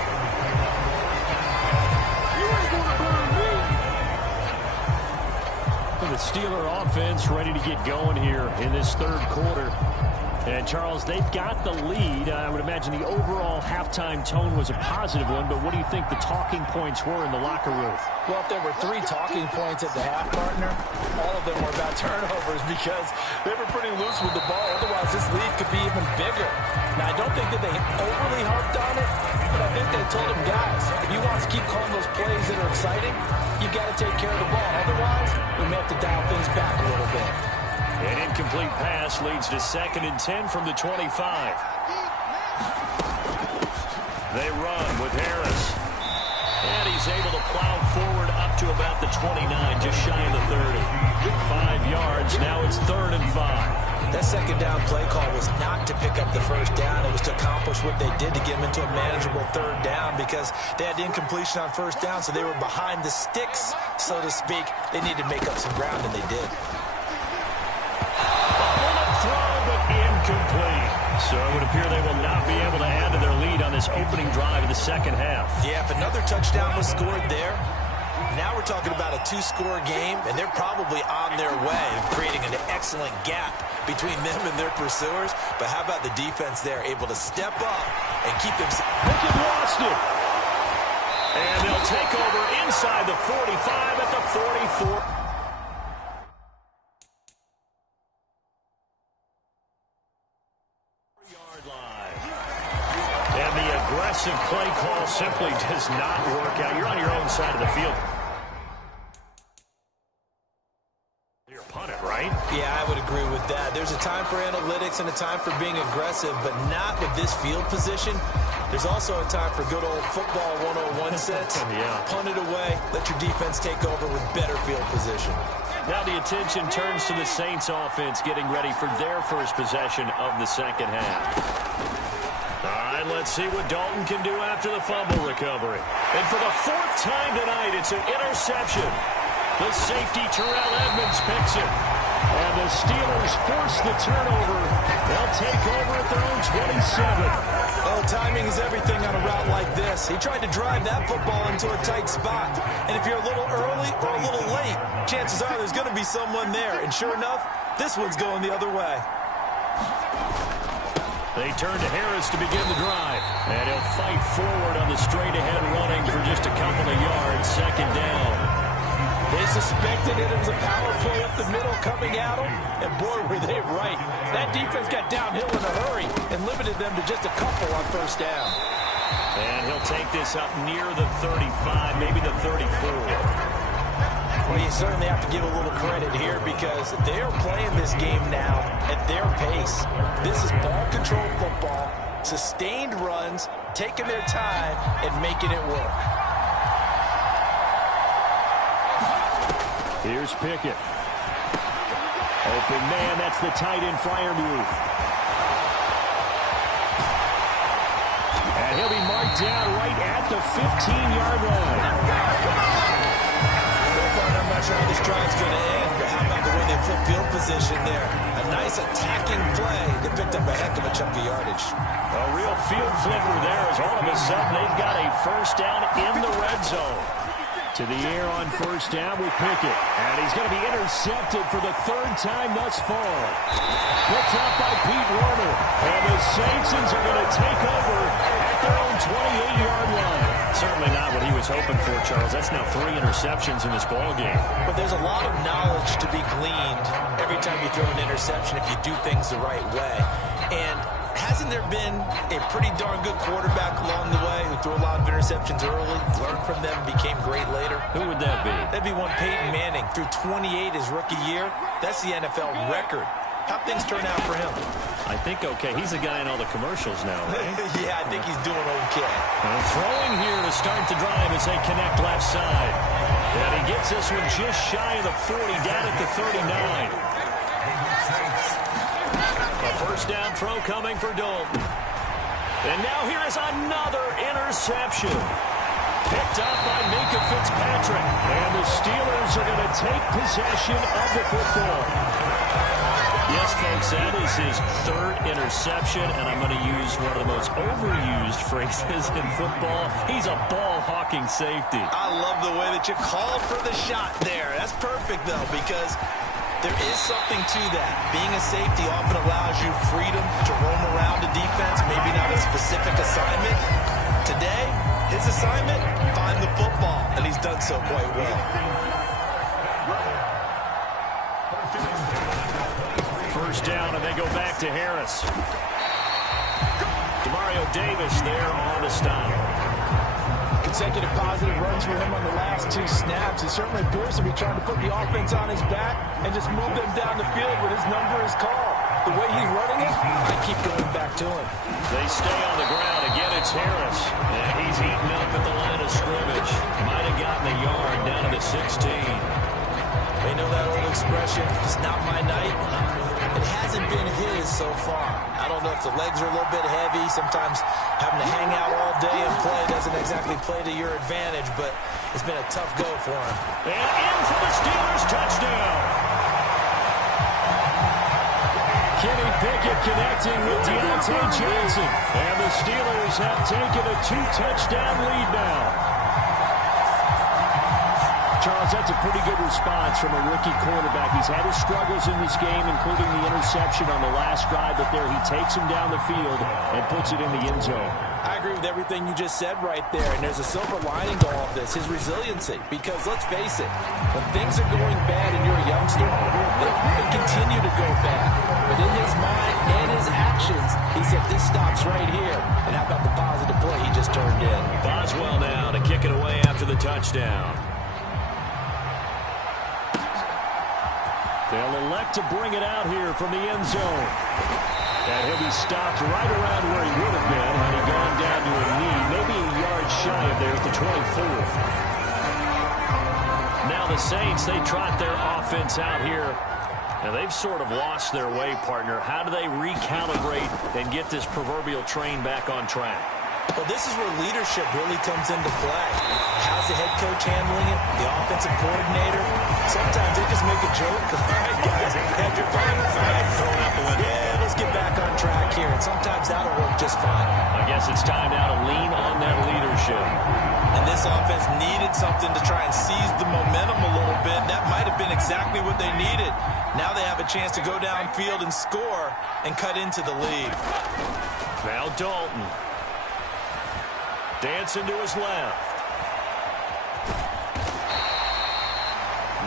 And the Steeler offense ready to get going here in this 3rd quarter. And, Charles, they've got the lead. I would imagine the overall halftime tone was a positive one, but what do you think the talking points were in the locker room? Well, if there were 3 talking points at the half, partner, all of them were about turnovers because they were pretty loose with the ball. Otherwise, this lead could be even bigger. Now, I don't think that they overly harped on it, but I think they told them, guys, if you want to keep calling those plays that are exciting, you got to take care of the ball. Otherwise, we may have to dial things back a little bit. An incomplete pass leads to 2nd and 10 from the 25. They run with Harris. And he's able to plow forward up to about the 29, just shy of the 30. 5 yards, now it's 3rd and 5. That 2nd down play call was not to pick up the 1st down. It was to accomplish what they did to get them into a manageable 3rd down because they had incompletion on 1st down, so they were behind the sticks, so to speak. They needed to make up some ground, and they did. Incomplete. So it would appear they will not be able to add to their lead on this opening drive of the 2nd half. Yeah, if another touchdown was scored there, Now we're talking about a 2-score game, and they're probably on their way of creating an excellent gap between them and their pursuers. But how about the defense there, able to step up and keep them... Pickett lost it. And they'll take over inside the 45 at the 44. And the aggressive play call simply does not work out. You're on your own side of the field. You're punted, right? Yeah, I would agree with that. There's a time for analytics and a time for being aggressive, but not with this field position. There's also a time for good old football 101 sense. Yeah. Punt it away. Let your defense take over with better field position. Now the attention turns to the Saints offense getting ready for their first possession of the second half. All right, let's see what Dalton can do after the fumble recovery. And for the 4th time tonight, it's an interception. The safety, Terrell Edmonds, picks it. And the Steelers force the turnover. They'll take over at their own 27. Well, timing is everything on a route like this. He tried to drive that football into a tight spot. And if you're a little early or a little late, chances are there's going to be someone there. And sure enough, this one's going the other way. They turn to Harris to begin the drive. And he'll fight forward on the straight-ahead running for just a couple of yards. Second down. They suspected it was a power play up the middle coming at them, and boy, were they right. That defense got downhill in a hurry and limited them to just a couple on first down. And he'll take this up near the 35, maybe the 34. Well, you certainly have to give a little credit here because they are playing this game now at their pace. This is ball control football, sustained runs, taking their time, and making it work. Here's Pickett. Open man, that's the tight end Freiermuth. And he'll be marked down right at the 15-yard line. I'm not sure how this drive's going to end, but how about the way they flip field position there? A nice attacking play that picked up a heck of a chunk of yardage. A real field flipper there as all of a sudden they've got a first down in the red zone. To the air on first down with Pickett. And he's going to be intercepted for the 3rd time thus far. Picked up by Pete Werner. And the Saints are going to take over at their own 28-yard line. Certainly not what he was hoping for, Charles. That's now 3 interceptions in this ballgame. But there's a lot of knowledge to be gleaned every time you throw an interception if you do things the right way. And hasn't there been a pretty darn good quarterback along the way who threw a lot of interceptions early, learned from them, became great later? Who would that be? That'd be one Peyton Manning. Threw 28 his rookie year. That's the NFL record. How'd things turn out for him? I think okay. He's the guy in all the commercials now, right? Yeah, I think he's doing okay. And throwing here to start the drive as they connect left side. And he gets this one just shy of the 40, down at the 39. A first down throw coming for Dalton. And now here is another interception. Picked up by Minka Fitzpatrick. And the Steelers are going to take possession of the football. Yes, folks, that is his 3rd interception, and I'm going to use one of the most overused phrases in football. He's a ball-hawking safety. I love the way that you called for the shot there. That's perfect, though, because there is something to that. Being a safety often allows you freedom to roam around the defense, maybe not a specific assignment. Today, his assignment, find the football, and he's done so quite well. First down, and they go back to Harris. Demario Davis there on the stop. Consecutive positive runs for him on the last 2 snaps. He certainly appears to be trying to put the offense on his back and just move them down the field when his number is called. The way he's running it, I keep going back to him. They stay on the ground. Again, it's Harris. And he's eaten up at the line of scrimmage. Might have gotten a yard down to the 16. They know that old expression, it's not my night. It hasn't been his so far. I don't know if the legs are a little bit heavy. Sometimes having to hang out all day and play doesn't exactly play to your advantage, but it's been a tough go for him. And in for the Steelers, touchdown. Kenny Pickett connecting with Deontay Johnson. And the Steelers have taken a 2-touchdown lead now. Charles, that's a pretty good response from a rookie quarterback. He's had his struggles in this game, including the interception on the last drive, but there he takes him down the field and puts it in the end zone. I agree with everything you just said right there, and there's a silver lining to all of this, his resiliency. Because let's face it, when things are going bad and you're a youngster, they can continue to go bad. But in his mind and his actions, he said, this stops right here. And how about the positive play he just turned in? Boswell now to kick it away after the touchdown. They'll elect to bring it out here from the end zone. And he'll be stopped right around where he would have been had he gone down to a knee, maybe a yard shy of there at the 24th. Now the Saints, they trot their offense out here. And they've sort of lost their way, partner. How do they recalibrate and get this proverbial train back on track? Well, this is where leadership really comes into play. How's the head coach handling it? The offensive coordinator? Sometimes they just make a joke. All right, guys, had your fun. All right, throw it out the window. Yeah, let's get back on track here. And sometimes that'll work just fine. I guess it's time now to lean on that leadership. And this offense needed something to try and seize the momentum a little bit. That might have been exactly what they needed. Now they have a chance to go downfield and score and cut into the lead. Now Dalton. Dancing to his left.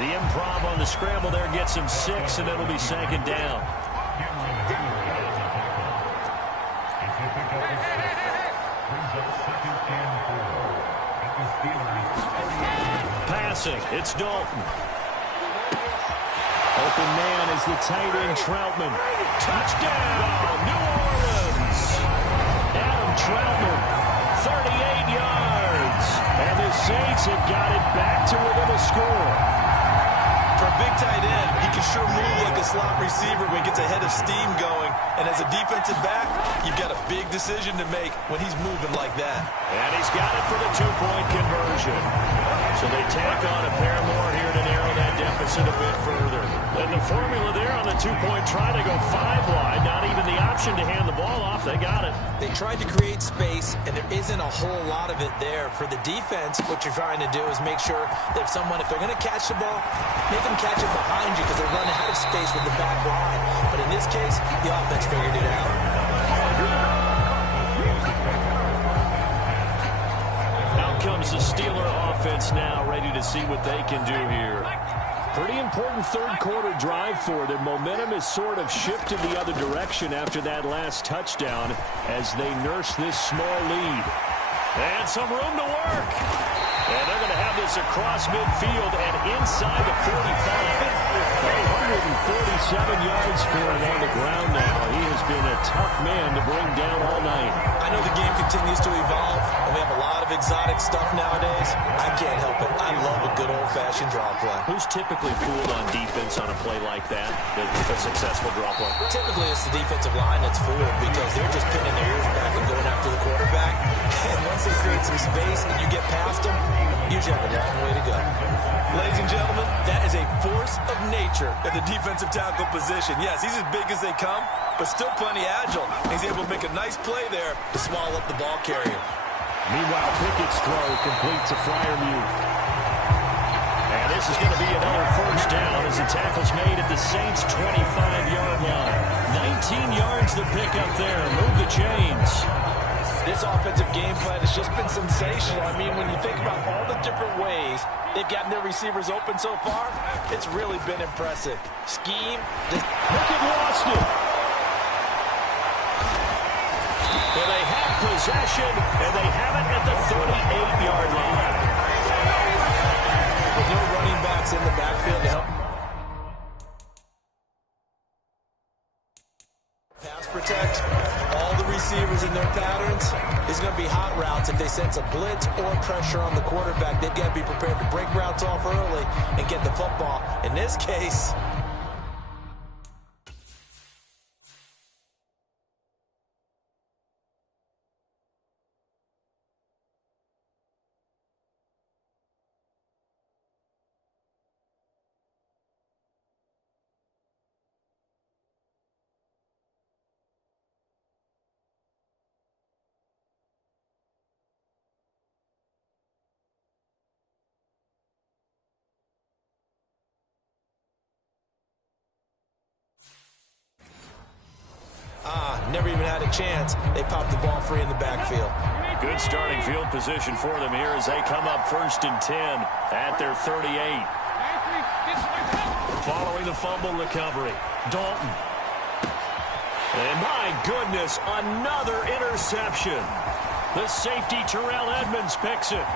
The improv on the scramble there gets him 6, and it'll be second down. Passing, it's Dalton. Open man is the tight end, Troutman. Touchdown, New Orleans. Adam Troutman, 38 yards. And the Saints have got it back to within a score. For a big tight end, he can sure move like a slot receiver when he gets a head of steam going. And as a defensive back, you've got a big decision to make when he's moving like that. And he's got it for the 2-point conversion. So they tack on a pair more here to narrow that deficit a bit further. And the formula there on the 2-point try to go 5 wide. Not even the option to hand the ball off. They got it. They tried to create space, and there isn't a whole lot of it there. For the defense, what you're trying to do is make sure that if they're going to catch the ball, make them catch it behind you because they're running out of space with the back line. But in this case, the offense figured it out. Out comes the Steeler offense now, ready to see what they can do here. Pretty important third-quarter drive for them. Momentum has sort of shifted the other direction after that last touchdown as they nurse this small lead. And some room to work. And they're going to have this across midfield and inside the 45. 147 yards for him on the ground now. He has been a tough man to bring down all night. I know the game continues to evolve, and we have a lot of exotic stuff nowadays. I can't help it. I love a good old-fashioned draw play. Who's typically fooled on defense on a play like that, a successful draw play? Typically, it's the defensive line that's fooled because they're just pinning their ears back and going after the quarterback. And once they create some space and you get past them, you usually have a long way to go. Ladies and gentlemen, that is a force of nature at the defensive tackle position. Yes, he's as big as they come, but still plenty agile. He's able to make a nice play there to swallow up the ball carrier. Meanwhile, Pickett's throw complete to Freiermuth. And this is going to be another first down as the tackle's made at the Saints' 25-yard line. 19 yards to pick up there. Move the chains. This offensive game plan has just been sensational. I mean, when you think about all the different ways they've gotten their receivers open so far, it's really been impressive. Scheme, Pickett lost it. Well, they have possession, and they have it at the 38-yard line. With no running backs in the backfield to help pass protect all the receivers in their patterns. It's going to be hot routes. If they sense a blitz or pressure on the quarterback, they've got to be prepared to break routes off early and get the football. In this case, never even had a chance. They popped the ball free in the backfield. Good starting field position for them here as they come up 1st and 10 at their 38. Following the fumble recovery, Dalton. And my goodness, another interception. The safety, Terrell Edmonds, picks it.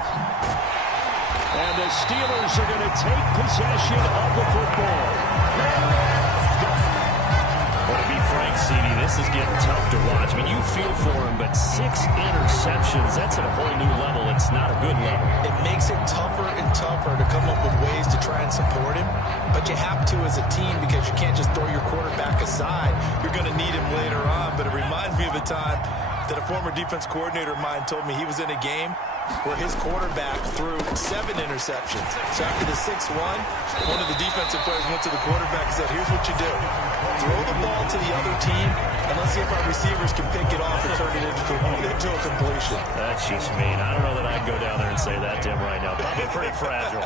And the Steelers are going to take possession of the football. Well, to be frank, CD, this is getting tough to watch. I mean, you feel for him, but 6 interceptions, that's at a whole new level. It's not a good level. It makes it tougher and tougher to come up with ways to try and support him. But you have to as a team because you can't just throw your quarterback aside. You're going to need him later on. But it reminds me of a time that a former defense coordinator of mine told me he was in a game where his quarterback threw 7 interceptions. So after the 6-1, one of the defensive players went to the quarterback and said, here's what you do. Throw the ball to the other team, and let's see if our receivers can pick it off and turn it into a completion. That's just mean. I don't know that I'd go down there and say that to him right now. Probably pretty fragile.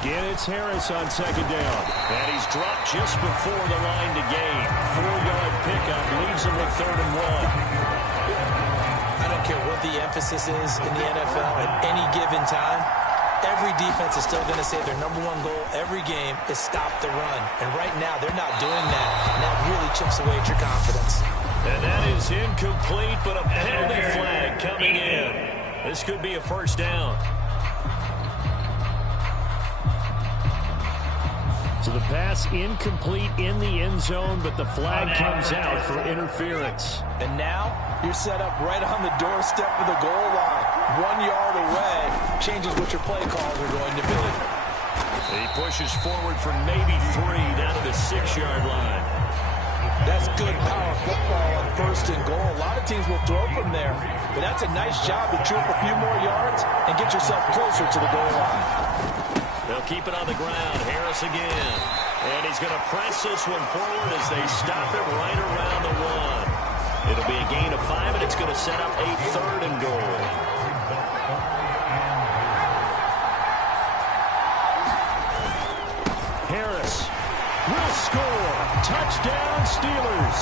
Again, it's Harris on 2nd down. And he's dropped just before the line to gain. 4-yard pickup leaves him with 3rd and 1. I don't care what the emphasis is in the NFL at any given time. Every defense is still going to say their #1 goal every game is stop the run. And right now, they're not doing that. And that really chips away at your confidence. And that is incomplete, but a penalty flag coming in. This could be a 1st down. So the pass incomplete in the end zone, but the flag comes out for interference. And now you're set up right on the doorstep of the goal line. 1 yard away changes what your play calls are going to be. He pushes forward for maybe 3 down to the 6-yard line. That's good power football on 1st and goal. A lot of teams will throw from there, but that's a nice job to chew up a few more yards and get yourself closer to the goal line. They'll keep it on the ground. Harris again. And he's going to press this one forward as they stop it right around the 1. It'll be a gain of 5, and it's going to set up a 3rd and goal. Harris will score. Touchdown, Steelers.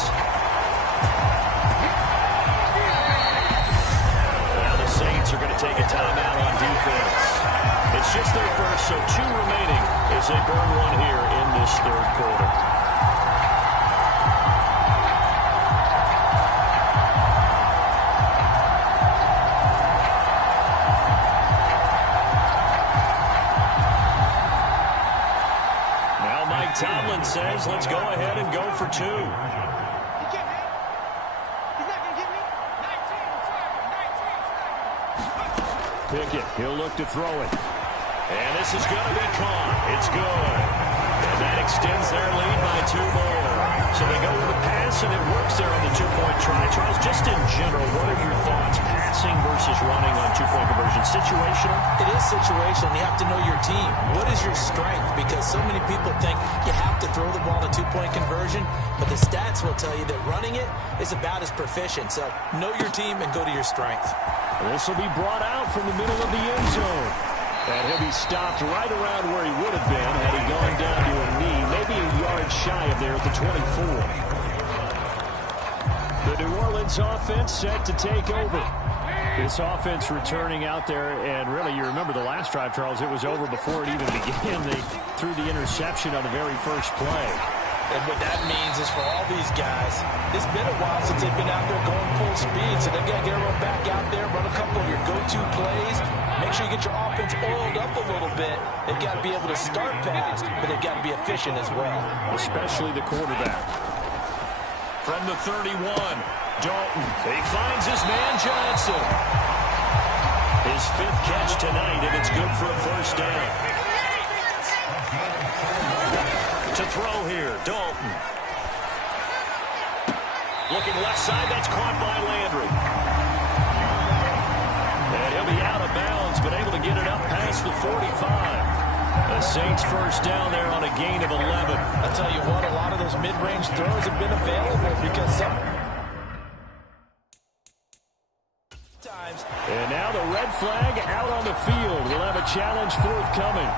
Now the Saints are going to take a timeout on defense. It's just their first, so 2 remaining as they burn 1 here in this 3rd quarter. Now Mike Tomlin says, let's go ahead and go for 2. Pickett, he'll look to throw it. And this is going to be caught. It's good. And that extends their lead by 2 more. So they go with a pass, and it works there on the 2-point try. Charles, just in general, what are your thoughts? Passing versus running on 2-point conversion. Situational? It is situational. You have to know your team. What is your strength? Because so many people think you have to throw the ball to 2-point conversion, but the stats will tell you that running it is about as proficient. So know your team and go to your strength. This will be brought out from the middle of the end zone. And he'll be stopped right around where he would have been had he gone down to a knee, maybe a yard shy of there at the 24. The New Orleans offense set to take over. This offense returning out there, and really, you remember the last drive, Charles, it was over before it even began. They threw the interception on the very first play. And what that means is for all these guys, it's been a while since they've been out there going full speed, so they've got to get everyone back out there, run a couple of your go-to plays, make sure you get your offense oiled up a little bit. They've got to be able to start fast, but they've got to be efficient as well. Especially the quarterback. From the 31, Dalton. He finds his man Johnson. His 5th catch tonight, and it's good for a 1st down. To throw here, Dalton. Looking left side, that's caught by Landry. And he'll be out of bounds, but able to get it up past the 45. The Saints 1st down there on a gain of 11. I'll tell you what, a lot of those mid-range throws have been available because some times. And now the red flag out on the field. We'll have a challenge forthcoming.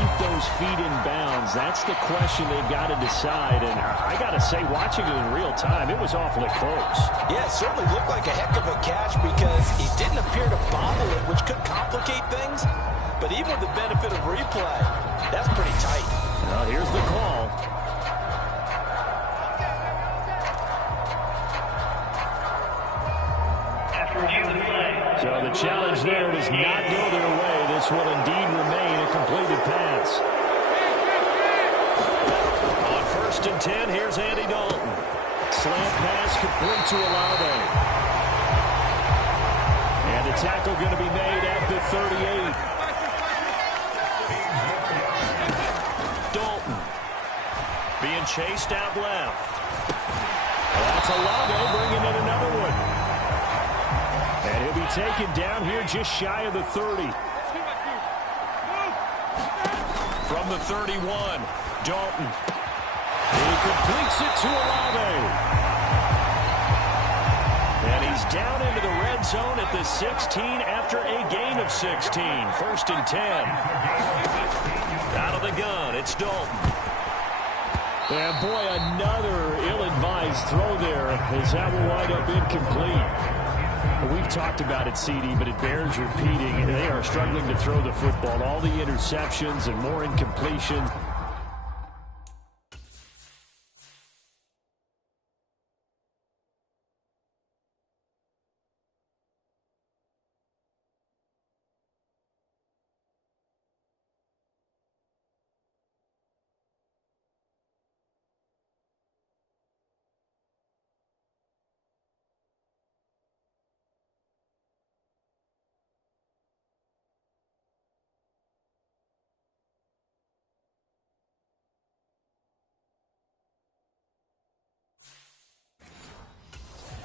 keep those feet in bounds? That's the question they've got to decide. And I got to say, watching it in real time, it was awfully close. Yeah, it certainly looked like a heck of a catch because he didn't appear to bobble it, which could complicate things. But even with the benefit of replay, that's pretty tight. Well, here's the call. So the challenge there does not go their way. This will indeed remain a completed pass. On 1st and 10, here's Andy Dalton. Slant pass complete to Olave. And the tackle going to be made at the 38. Dalton being chased out left. That's Olave bringing in another one. And he'll be taken down here just shy of the 30. From the 31, Dalton. He completes it to Olave. And he's down into the red zone at the 16 after a gain of 16. 1st and 10. Out of the gun, it's Dalton. And boy, another ill-advised throw there as that will wind up incomplete. We've talked about it, CD, but it bears repeating. They are struggling to throw the football. All the interceptions and more incompletions.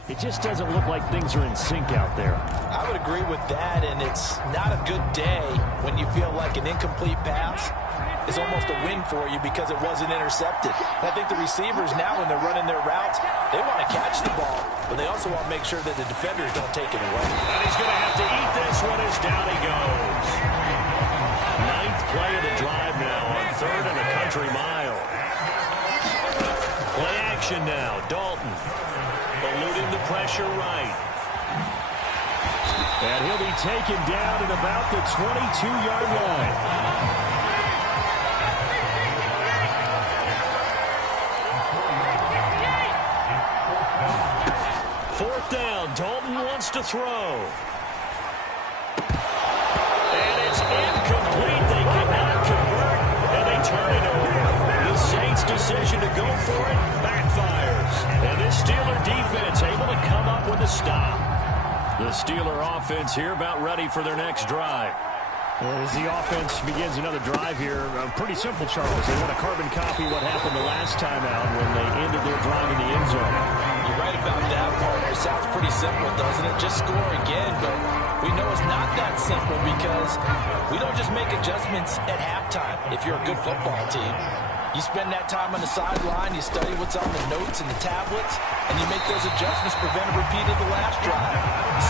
It just doesn't look like things are in sync out there. I would agree with that, and it's not a good day when you feel like an incomplete pass is almost a win for you because it wasn't intercepted. And I think the receivers now, when they're running their routes, they want to catch the ball, but they also want to make sure that the defenders don't take it away. And he's going to have to eat this one as down he goes. 9th play of the drive now on 3rd and a country mile. Play action now, Dalton. Eluding the pressure right. And he'll be taken down at about the 22-yard line. 4th down, Dalton wants to throw. And it's incomplete. They cannot convert, and they turn it over. The Saints' decision to go for it backfires. And this Steeler defense able to come up with a stop. The Steeler offense here about ready for their next drive. As the offense begins another drive here, pretty simple, Charles. They want to carbon copy what happened the last time out when they ended their drive in the end zone. You're right about that, partner. It sounds pretty simple, doesn't it? Just score again, but we know it's not that simple because we don't just make adjustments at halftime if you're a good football team. You spend that time on the sideline, you study what's on the notes and the tablets, and you make those adjustments to prevent a repeat of the last drive.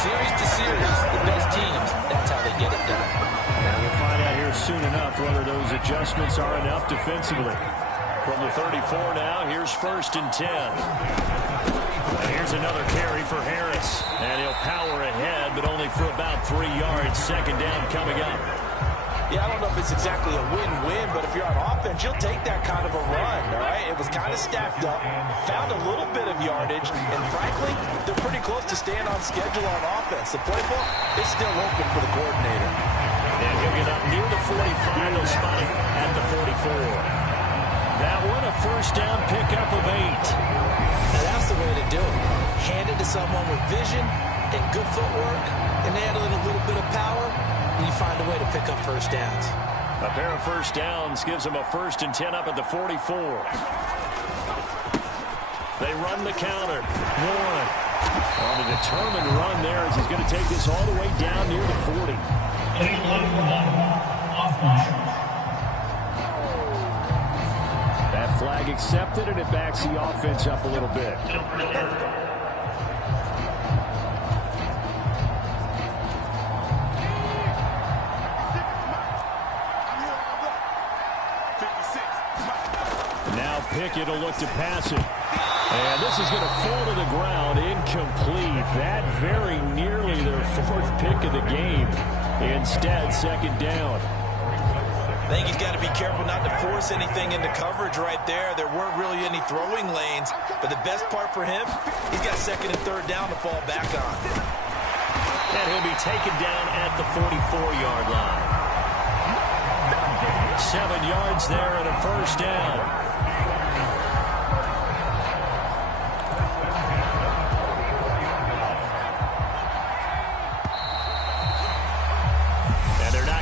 Series to series, the best teams, that's how they get it done. And we'll find out here soon enough whether those adjustments are enough defensively. From the 34 now, here's 1st and 10. And here's another carry for Harris. And he'll power ahead, but only for about 3 yards. 2nd down coming up. Yeah, I don't know if it's exactly a win-win, but if you're on offense, you'll take that kind of a run, all right? It was kind of stacked up, found a little bit of yardage, and frankly, they're pretty close to staying on schedule on offense. The playbook is still open for the coordinator. And he'll get up near the 45. They'll spot him at the 44. That one, a 1st down pickup of 8. Now, that's the way to do it. Hand it to someone with vision and good footwork, and add in a little bit of power, and you find a way to pick up 1st downs. A pair of 1st downs gives them a 1st and 10 up at the 44. They run the counter. Warren on a determined run there as he's going to take this all the way down near the 40. That flag accepted, and it backs the offense up a little bit. Pickett will look to pass it. And this is going to fall to the ground, incomplete. That very nearly their fourth pick of the game. Instead, second down. I think he's got to be careful not to force anything into coverage right there. There weren't really any throwing lanes, but the best part for him, he's got second and third down to fall back on. And he'll be taken down at the 44-yard line. 7 yards there and a first down.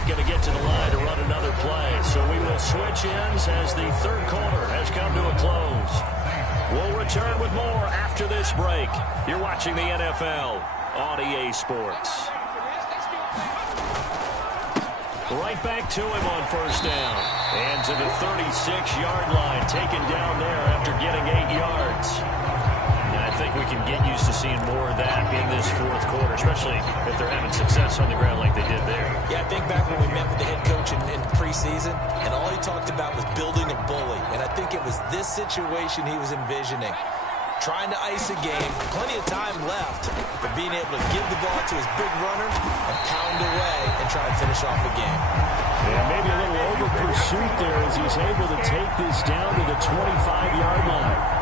Going to get to the line to run another play. So we will switch ends as the third quarter has come to a close. We'll return with more after this break. You're watching the NFL on EA Sports. Right back to him on first down. And to the 36-yard line, taken down there after getting 8 yards. I think we can get used to seeing more of that in this fourth quarter, especially if they're having success on the ground like they did there. Yeah, I think back when we met with the head coach in preseason, and all he talked about was building a bully. And I think it was this situation he was envisioning. Trying to ice a game, plenty of time left, but being able to give the ball to his big runner and pound away and try and finish off the game. Yeah, maybe a little over pursuit there as he's able to take this down to the 25-yard line.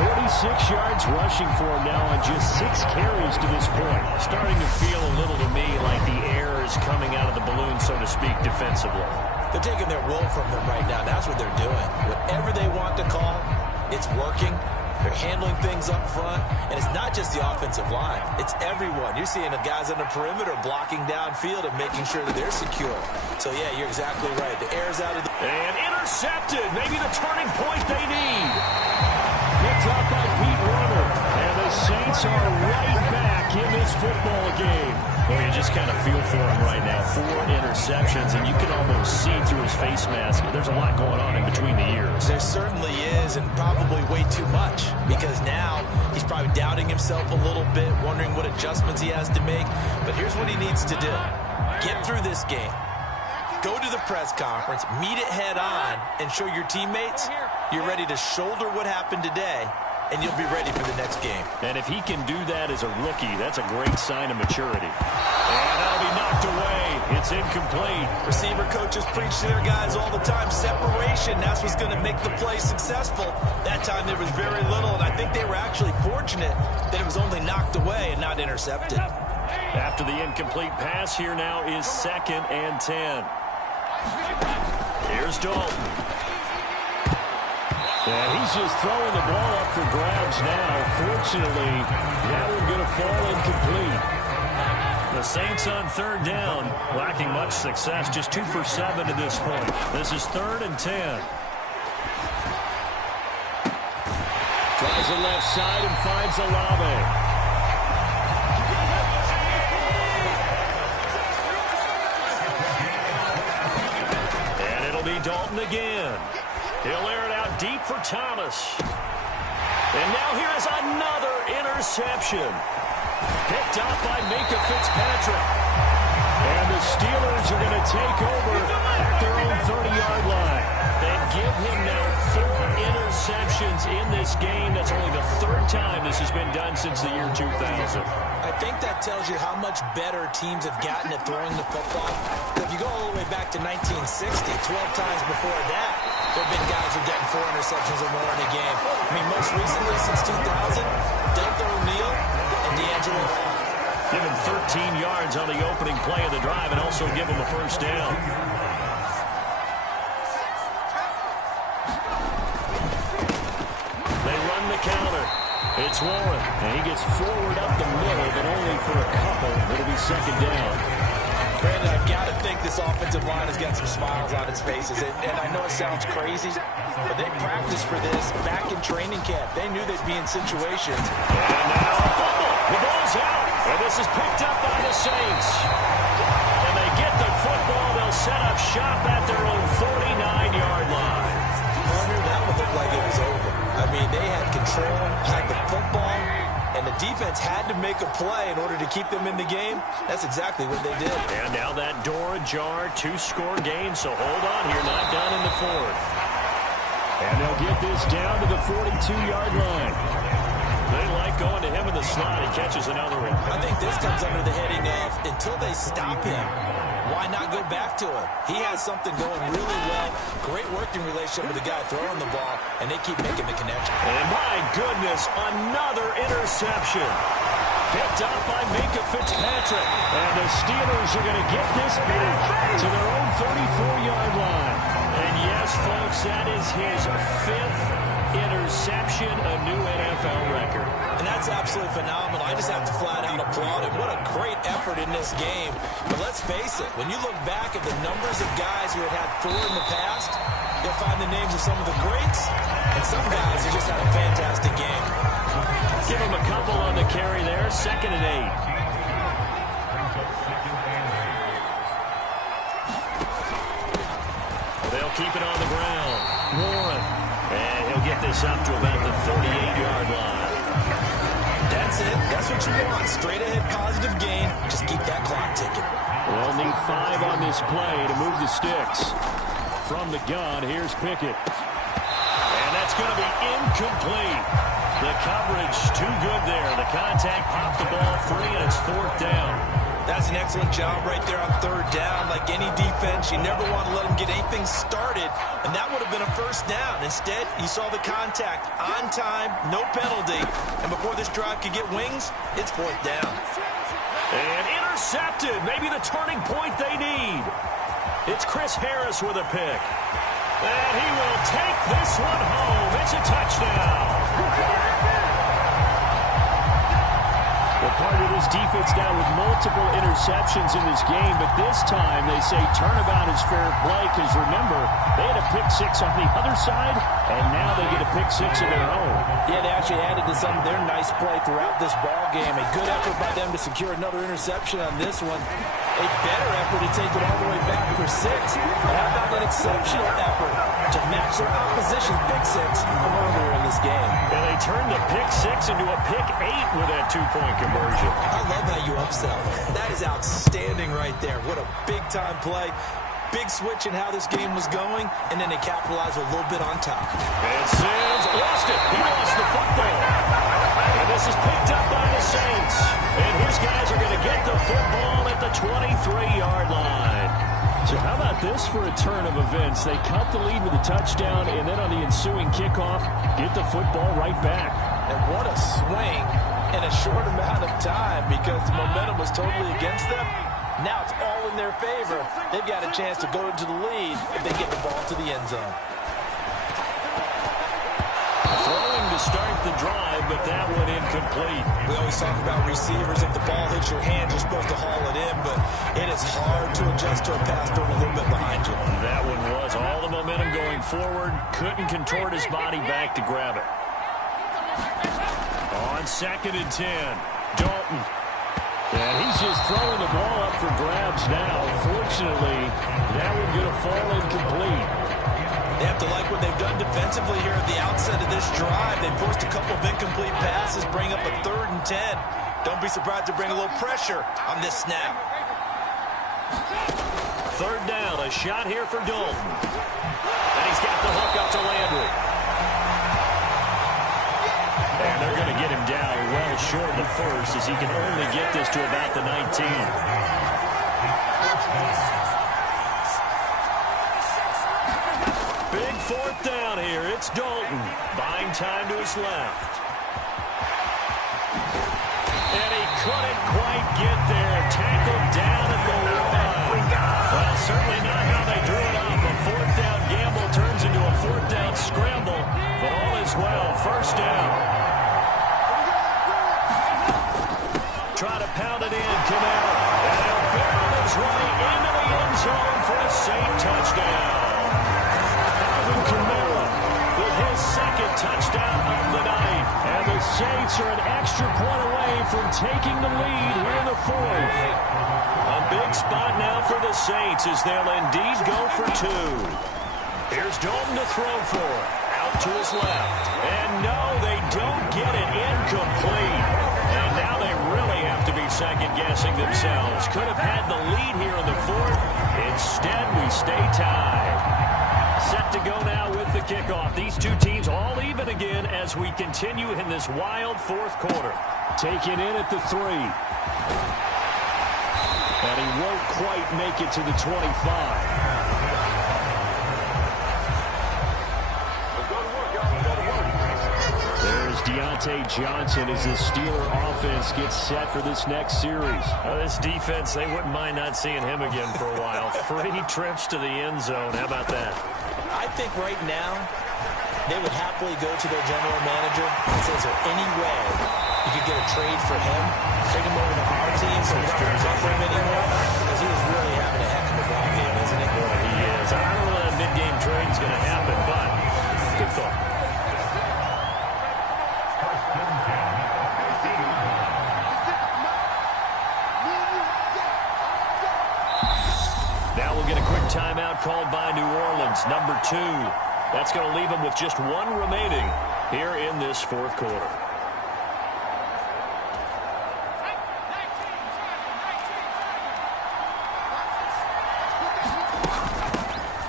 46 yards rushing for him now on just 6 carries to this point. Starting to feel a little to me like the air is coming out of the balloon, so to speak, defensively. They're taking their will from them right now. That's what they're doing. Whatever they want to call, it's working. They're handling things up front, and it's not just the offensive line. It's everyone. You're seeing the guys on the perimeter blocking downfield and making sure that they're secure. So, yeah, you're exactly right. The air's out of the... And intercepted. Maybe the turning point they need. Picked up by Pete Warner. And the Saints are right back in this football game. Well, you just kind of feel for him right now. 4 interceptions, and you can almost see through his face mask. There's a lot going on in between the ears. There certainly is, and probably way too much, because now he's probably doubting himself a little bit, wondering what adjustments he has to make. But here's what he needs to do. Get through this game. Go to the press conference, meet it head on, and show your teammates you're ready to shoulder what happened today, and you'll be ready for the next game. And if he can do that as a rookie, that's a great sign of maturity. And that'll be knocked away. It's incomplete. Receiver coaches preach to their guys all the time. Separation, that's what's going to make the play successful. That time there was very little, and I think they were actually fortunate that it was only knocked away and not intercepted. After the incomplete pass, here now is 2nd and 10. Here's Dalton. And he's just throwing the ball up for grabs now. Fortunately, that one's going to fall incomplete. The Saints on 3rd down, lacking much success, just 2 for 7 to this point. This is 3rd and 10. Tries the left side and finds Olave. And it'll be Dalton again. He'll air it out deep for Thomas. And now here is another interception. Picked off by Minka Fitzpatrick. And the Steelers are going to take over at their own 30-yard line. And give him now 4 interceptions in this game. That's only the 3rd time this has been done since the year 2000. I think that tells you how much better teams have gotten at throwing the football. If you go all the way back to 1960, 12 times before that, there have been guys who are getting 4 interceptions or more in a game. I mean, most recently since 2000, Delta O'Neal and D'Angelo. Give him 13 yards on the opening play of the drive and also give him a first down. They run the counter. It's Warren. And he gets forward up the middle, but only for a couple. It'll be 2nd down. Brandon, I've got to think this offensive line has got some smiles on its faces. And I know it sounds crazy, but they practiced for this back in training camp. They knew they'd be in situations. And now a fumble. The ball's out. And this is picked up by the Saints. And they get the football. They'll set up shop at their own 49-yard line. Partner, that would look like it was over. I mean, they had control, had the football, and the defense had to make a play in order to keep them in the game. That's exactly what they did. And now that door ajar, 2-score game, so hold on here, not done in the 4th. And they'll get this down to the 42-yard line. They like going to him in the slot. He catches another one. I think this comes under the heading of until they stop him, why not go back to him? He has something going really well. Great working relationship with the guy throwing the ball, and they keep making the connection. And my goodness, another interception. Picked up by Minka Fitzpatrick. And the Steelers are going to get this back to their own 34-yard line. And yes, folks, that is his 5th interception, a new NFL record. And that's absolutely phenomenal. I just have to flat out applaud him. What a great effort in this game. But let's face it, when you look back at the numbers of guys who had 4 in the past, you'll find the names of some of the greats and some guys who just had a fantastic game. Give him a couple on the carry there. 2nd and 8. They'll keep it on the ground. Warren. And he'll get this up to about the 38-yard line. That's it. That's what you want. Straight ahead positive gain. Just keep that clock ticking. They'll need 5 on this play to move the sticks. From the gun, here's Pickett. And that's going to be incomplete. The coverage too good there. The contact popped the ball free, and it's 4th down. That's an excellent job right there on 3rd down. Like any defense, you never want to let them get anything started, and that would have been a 1st down. Instead, you saw the contact on time, no penalty, and before this drive could get wings, it's 4th down. And intercepted. Maybe the turning point they need. It's Chris Harris with a pick. And he will take this one home. It's a touchdown. Well, part of this defense now with multiple interceptions in this game, but this time they say turnabout is fair play because, remember, they had a pick 6 on the other side, and now they get a pick 6 of their own. Yeah, they actually added to some of their nice play throughout this ball game. A good effort by them to secure another interception on this one. A better effort to take it all the way back for 6. And how about that exceptional effort to match their opposition's pick 6 from earlier in this game? And they turned the pick 6 into a pick 8 with that 2-point conversion. I love how you upsell. That is outstanding right there. What a big-time play. Big switch in how this game was going, and then they capitalized a little bit on top. And Sims lost it. He lost the football. And this is picked up by the Saints. And his guys are going to get the football at the 23-yard line. So how about this for a turn of events? They cut the lead with a touchdown, and then on the ensuing kickoff, get the football right back. And what a swing in a short amount of time, because the momentum was totally against them. Now it's all in their favor. They've got a chance to go into the lead if they get the ball to the end zone. Throwing to start the drive, but that one incomplete. We always talk about receivers. If the ball hits your hand, you're supposed to haul it in, but it is hard to adjust to a pass thrown a little bit behind you. That one was all the momentum going forward. Couldn't contort his body back to grab it. On 2nd and 10, Dalton. And he's just throwing the ball up for grabs now. Fortunately, that one's going to fall incomplete. They have to like what they've done defensively here at the outset of this drive. They forced a couple of incomplete passes, bring up a 3rd and 10. Don't be surprised to bring a little pressure on this snap. 3rd down, a shot here for Dalton. And he's got the hook up to Landry. And they're going to get him down well short of the 1st, as he can only get this to about the 19. Big 4th down here. It's Dalton. Buying time to his left. And he couldn't quite get there. Tackled down at the line. Well, certainly not how they drew it up. A 4th down gamble turns into a 4th down scramble. But all is well. 1st down. Try to pound it in, Kamara. And he'll barrel his way into the end zone for a Saint touchdown. Alvin Kamara with his 2nd touchdown of the night. And the Saints are an extra point away from taking the lead here in the 4th. A big spot now for the Saints as they'll indeed go for 2. Here's Dalton to throw for. Out to his left. And no, they don't get it. Incomplete. And now they really have to be second-guessing themselves. Could have had the lead here in the 4th. Instead, we stay tied. Set to go now with the kickoff. These two teams all even again as we continue in this wild fourth quarter. Taken in at the 3. And he won't quite make it to the 25. Deontay Johnson as the Steeler offense gets set for this next series. This defense, they wouldn't mind not seeing him again for a while. 3 trips to the end zone. How about that? I think right now they would happily go to their general manager and say, is there any way you could get a trade for him? Take him over to our team so we don't have to suffer him anymore? Because he is really having a heck of a ball game, isn't he? Boy, he is. I don't know when that mid-game trade is going to happen, but good thought. Now we'll get a quick timeout called by New Orleans, number 2. That's going to leave them with just 1 remaining here in this fourth quarter.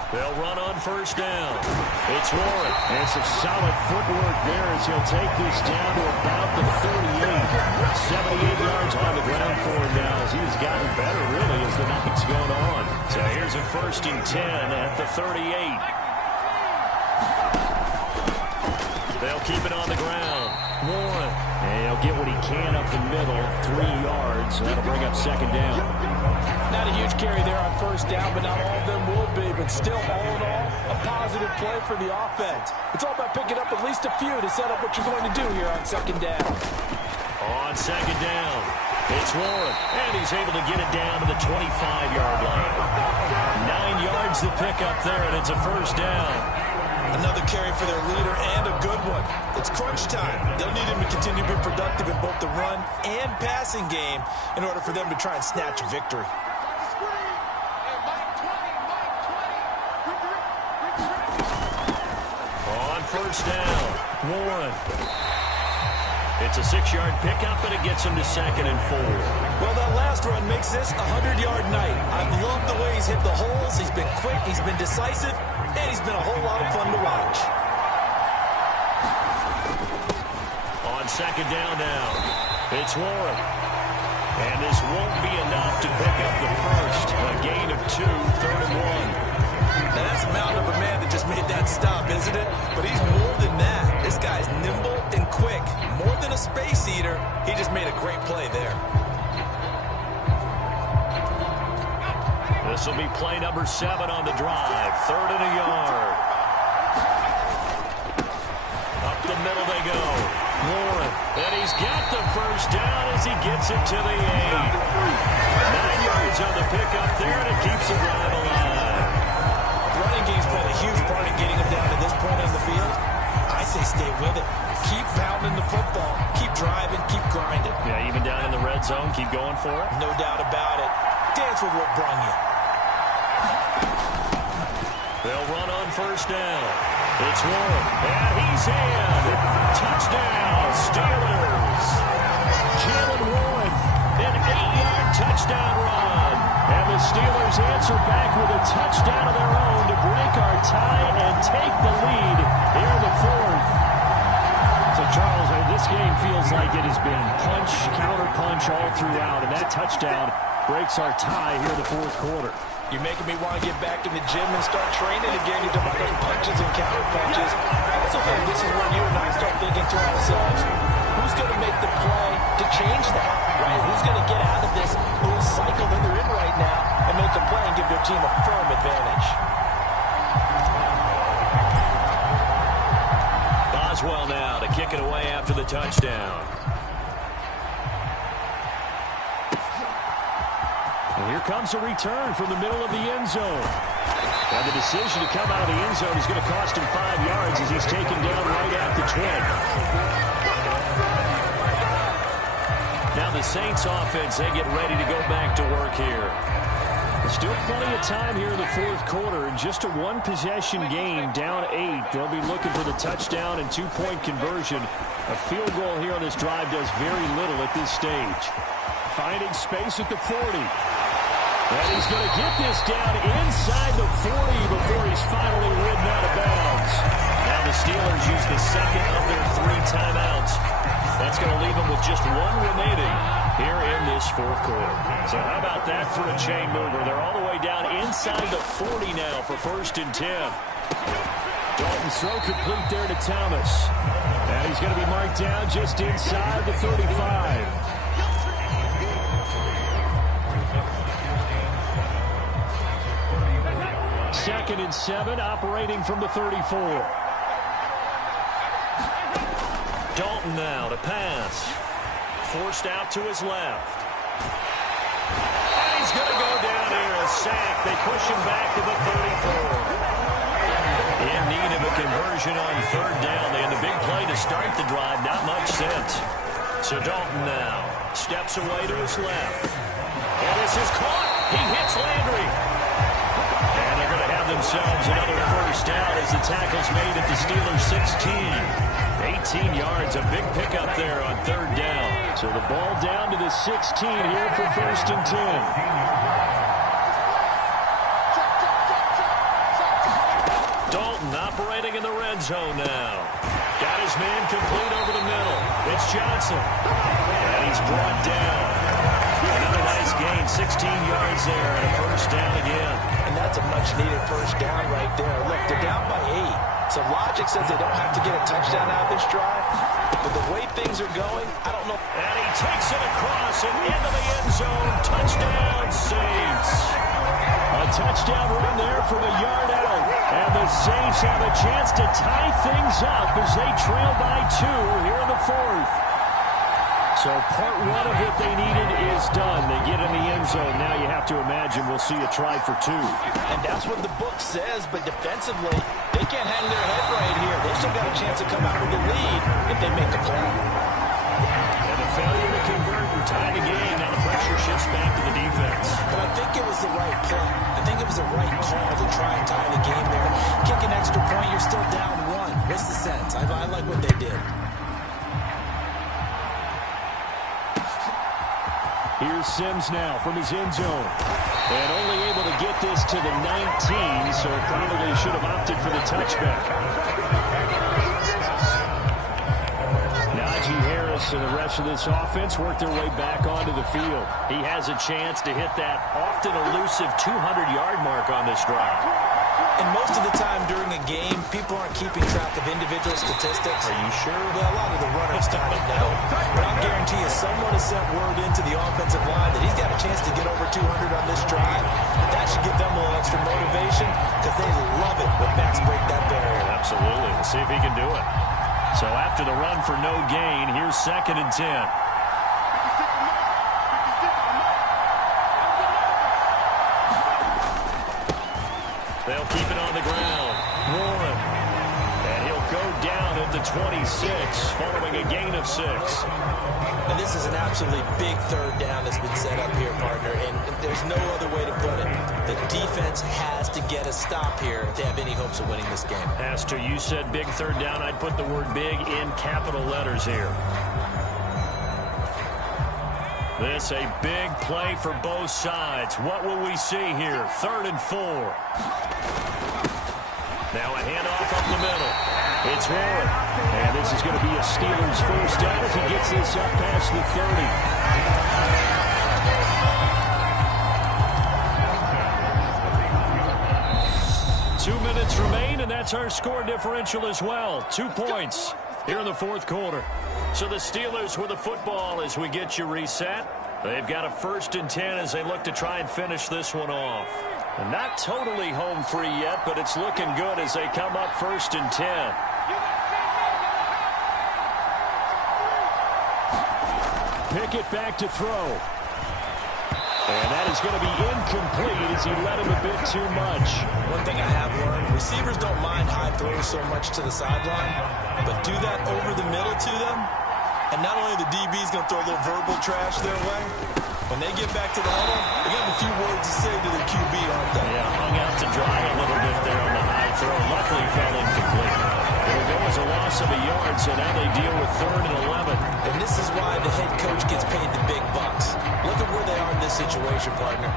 They'll run on first down. It's Warren. And some solid footwork there as he'll take this down to about the 38. 78 yards on the ground for him now as he's gotten better, really, as the night's going on. So here's a 1st and 10 at the 38. They'll keep it on the ground. Warren. And he'll get what he can up the middle, 3 yards. That'll bring up 2nd down. Not a huge carry there on first down, but not all of them will be. But still, all in all, a positive play for the offense. It's all about picking up at least a few to set up what you're going to do here on 2nd down. On 2nd down, it's Warren. And he's able to get it down to the 25-yard line. 9 yards to pick up there, and it's a 1st down. Another carry for their leader and a good one. It's crunch time. They'll need him to continue to be productive in both the run and passing game in order for them to try and snatch a victory. On first down, Warren. It's a 6-yard pickup, and it gets him to 2nd and 4. Well, that last run makes this a 100-yard night. I've loved the way he's hit the holes. He's been quick. He's been decisive. And he's been a whole lot of fun to watch. On 2nd down now, it's Warren. And this won't be enough to pick up the first. A gain of 2, 3rd and 1. Now that's a mountain of a man that just made that stop, isn't it? But he's more than that. This guy's nimble and quick. More than a space eater, he just made a great play there. This will be play number 7 on the drive. 3rd and a yard. Up the middle they go. Warren. And he's got the first down as he gets it to the 8. 9 yards on the pickup there, and it keeps the drive alive. Running game's played a huge part in getting him down to this point on the field. I say stay with it. Keep pounding the football. Keep driving. Keep grinding. Yeah, even down in the red zone, keep going for it. No doubt about it. Dance with what brung you. They'll run on first down. It's Warren. And he's in. Touchdown, Steelers. Jalen Warren, an 8-yard touchdown run. And the Steelers answer back with a touchdown of their own to break our tie and take the lead here in the 4th. So, Charles, this game feels like it has been punch, counter-punch all throughout, and that touchdown breaks our tie here in the 4th quarter. You're making me want to get back in the gym and start training again. You talk about those punches and counter punches. I also think this is when you and I start thinking to ourselves, who's going to make the play to change that, right? Who's going to get out of this little cycle that they're in right now and make a play and give their team a firm advantage? Boswell now to kick it away after the touchdown. And here comes a return from the middle of the end zone. And the decision to come out of the end zone is going to cost him 5 yards as he's taken down right at the 20. Now the Saints offense, they get ready to go back to work here. Still plenty of time here in the 4th quarter. In just a 1-possession game, down 8. They'll be looking for the touchdown and 2-point conversion. A field goal here on this drive does very little at this stage. Finding space at the 40. And he's going to get this down inside the 40 before he's finally ridden out of bounds. Now the Steelers use the second of their 3 timeouts. That's going to leave them with just 1 remaining here in this fourth quarter. So how about that for a chain mover? They're all the way down inside the 40 now for 1st and 10. Dalton's throw complete there to Thomas. And he's going to be marked down just inside the 35. 2nd and 7, operating from the 34. Dalton now to pass. Forced out to his left. And he's going to go down here, a sack. They push him back to the 34. In need of a conversion on 3rd down. They had a big play to start the drive. Not much sense. So Dalton now steps away to his left. And this is caught. He hits Landry. And they're going to have themselves another 1st down as the tackle's made at the Steelers' 16. 18 yards, a big pickup there on 3rd down. So the ball down to the 16 here for 1st and 10. Dalton operating in the red zone now. Got his man complete over the middle. It's Johnson. And he's brought down. Another nice gain, 16 yards there, and a 1st down again. And that's a much-needed 1st down right there. Look, they're down by 8. So logic says they don't have to get a touchdown out of this drive. But the way things are going, I don't know. And he takes it across and into the end zone. Touchdown, Saints. A touchdown run there from a yard out. And the Saints have a chance to tie things up as they trail by 2 here in the 4th. So part 1 of what they needed is done. They get in the end zone. Now you have to imagine we'll see a try for 2. And that's what the book says, but defensively, they can't hang their head right here. They've still got a chance to come out with the lead if they make a play. And a failure to convert and tie the game. Now the pressure shifts back to the defense. But I think it was the right play. I think it was the right call to try and tie the game there. Kick an extra point, you're still down 1. What's the sense? I like what they did. Here's Sims now from his end zone. And only able to get this to the 19, so probably should have opted for the touchback. Najee Harris and the rest of this offense work their way back onto the field. He has a chance to hit that often elusive 200-yard mark on this drive. And most of the time during a game, people aren't keeping track of individual statistics. Are you sure? Well, a lot of the runners kind of know. But I'll guarantee you someone has sent word into the offensive line that he's got a chance to get over 200 on this drive. That should give them a little extra motivation because they love it when backs break that barrier. Absolutely. We'll see if he can do it. So after the run for no gain, here's 2nd and 10. They'll keep it on the ground. Warren. And he'll go down at the 26, following a gain of 6. And this is an absolutely big 3rd down that's been set up here, partner. And there's no other way to put it. The defense has to get a stop here to have any hopes of winning this game. As to you said big 3rd down, I'd put the word big in capital letters here. This a big play for both sides. What will we see here? 3rd and 4. Now a handoff up the middle. It's Warren. And this is going to be a Steelers 1st down as he gets this up past the 30. 2 minutes remain, and that's our score differential as well. 2 points here in the 4th quarter. So the Steelers with the football as we get you reset. They've got a 1st and 10 as they look to try and finish this one off. And not totally home free yet, but it's looking good as they come up 1st and 10. Pickett back to throw. And that is going to be incomplete as he led him a bit too much. One thing I have learned, receivers don't mind high throws so much to the sideline, but do that over the middle to them, and not only the DB's going to throw a little verbal trash their way, when they get back to the huddle, they got a few words to say to their QB, aren't they? Yeah, hung out to dry a little bit there on the high throw. Luckily fell incomplete. It'll go as a loss of a yard, so now they deal with 3rd and 11. And this is why the head coach gets paid the big bucks. Look at where they are in this situation, partner.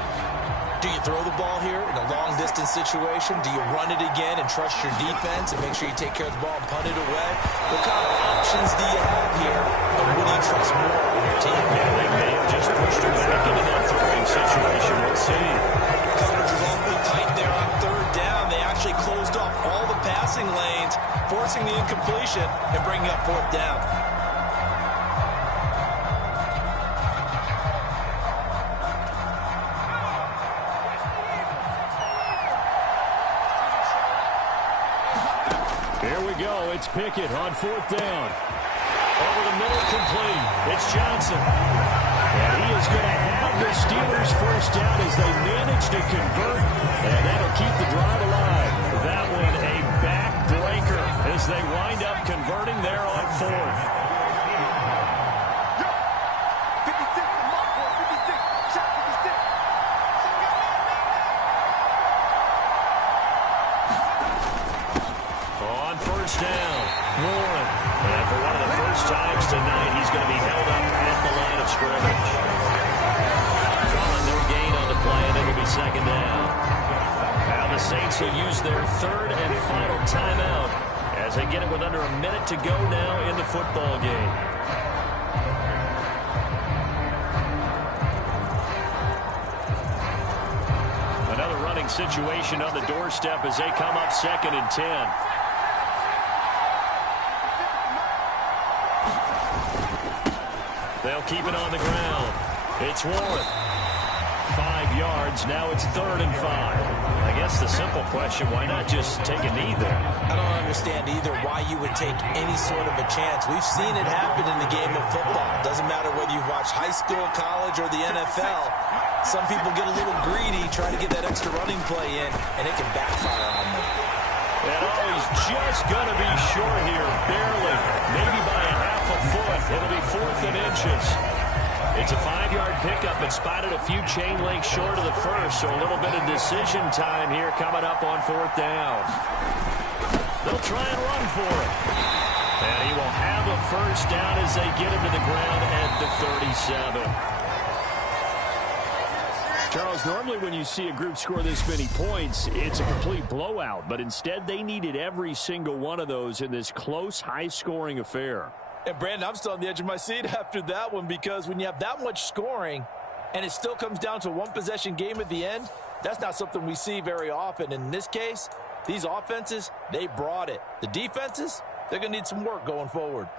Do you throw the ball here in a long-distance situation? Do you run it again and trust your defense and make sure you take care of the ball and punt it away? What kind of options do you have here, and what do you trust more on your team? Yeah, they may have just pushed her back into that throwing situation. Let's see. Coverage was awfully tight there on third down. They actually closed off all the passing lanes, forcing the incompletion and bringing up fourth down. Here we go. It's Pickett on fourth down. Over the middle, complete. It's Johnson. And he is going to have the Steelers first down as they manage to convert. And that'll keep the drive alive. That one a backbreaker as they wind up converting there on fourth. On first down, Warren. And for one of the first times tonight, he's going to be held up at the line of scrimmage. Calling their gain on the play, and it'll be second down. Now the Saints will use their third and final timeout as they get it with under a minute to go now in the football game. Another running situation on the doorstep as they come up 2nd and 10. They'll keep it on the ground. It's Warren. 5 yards. Now it's 3rd and 5. I guess the simple question, why not just take a knee there? I don't understand either why you would take any sort of a chance. We've seen it happen in the game of football. Doesn't matter whether you watch high school, college, or the NFL. Some people get a little greedy trying to get that extra running play in, and it can backfire on them. And he's just going to be short here, barely, maybe by a half a foot. It'll be 4th and inches. It's a 5-yard pickup and spotted a few chain links short of the first, so a little bit of decision time here coming up on 4th down. They'll try and run for it. And he will have a first down as they get him to the ground at the 37. Charles, normally when you see a group score this many points, it's a complete blowout. But instead, they needed every single one of those in this close, high-scoring affair. And, Brandon, I'm still on the edge of my seat after that one because when you have that much scoring and it still comes down to a one-possession game at the end, that's not something we see very often. And in this case, these offenses, they brought it. The defenses, they're going to need some work going forward.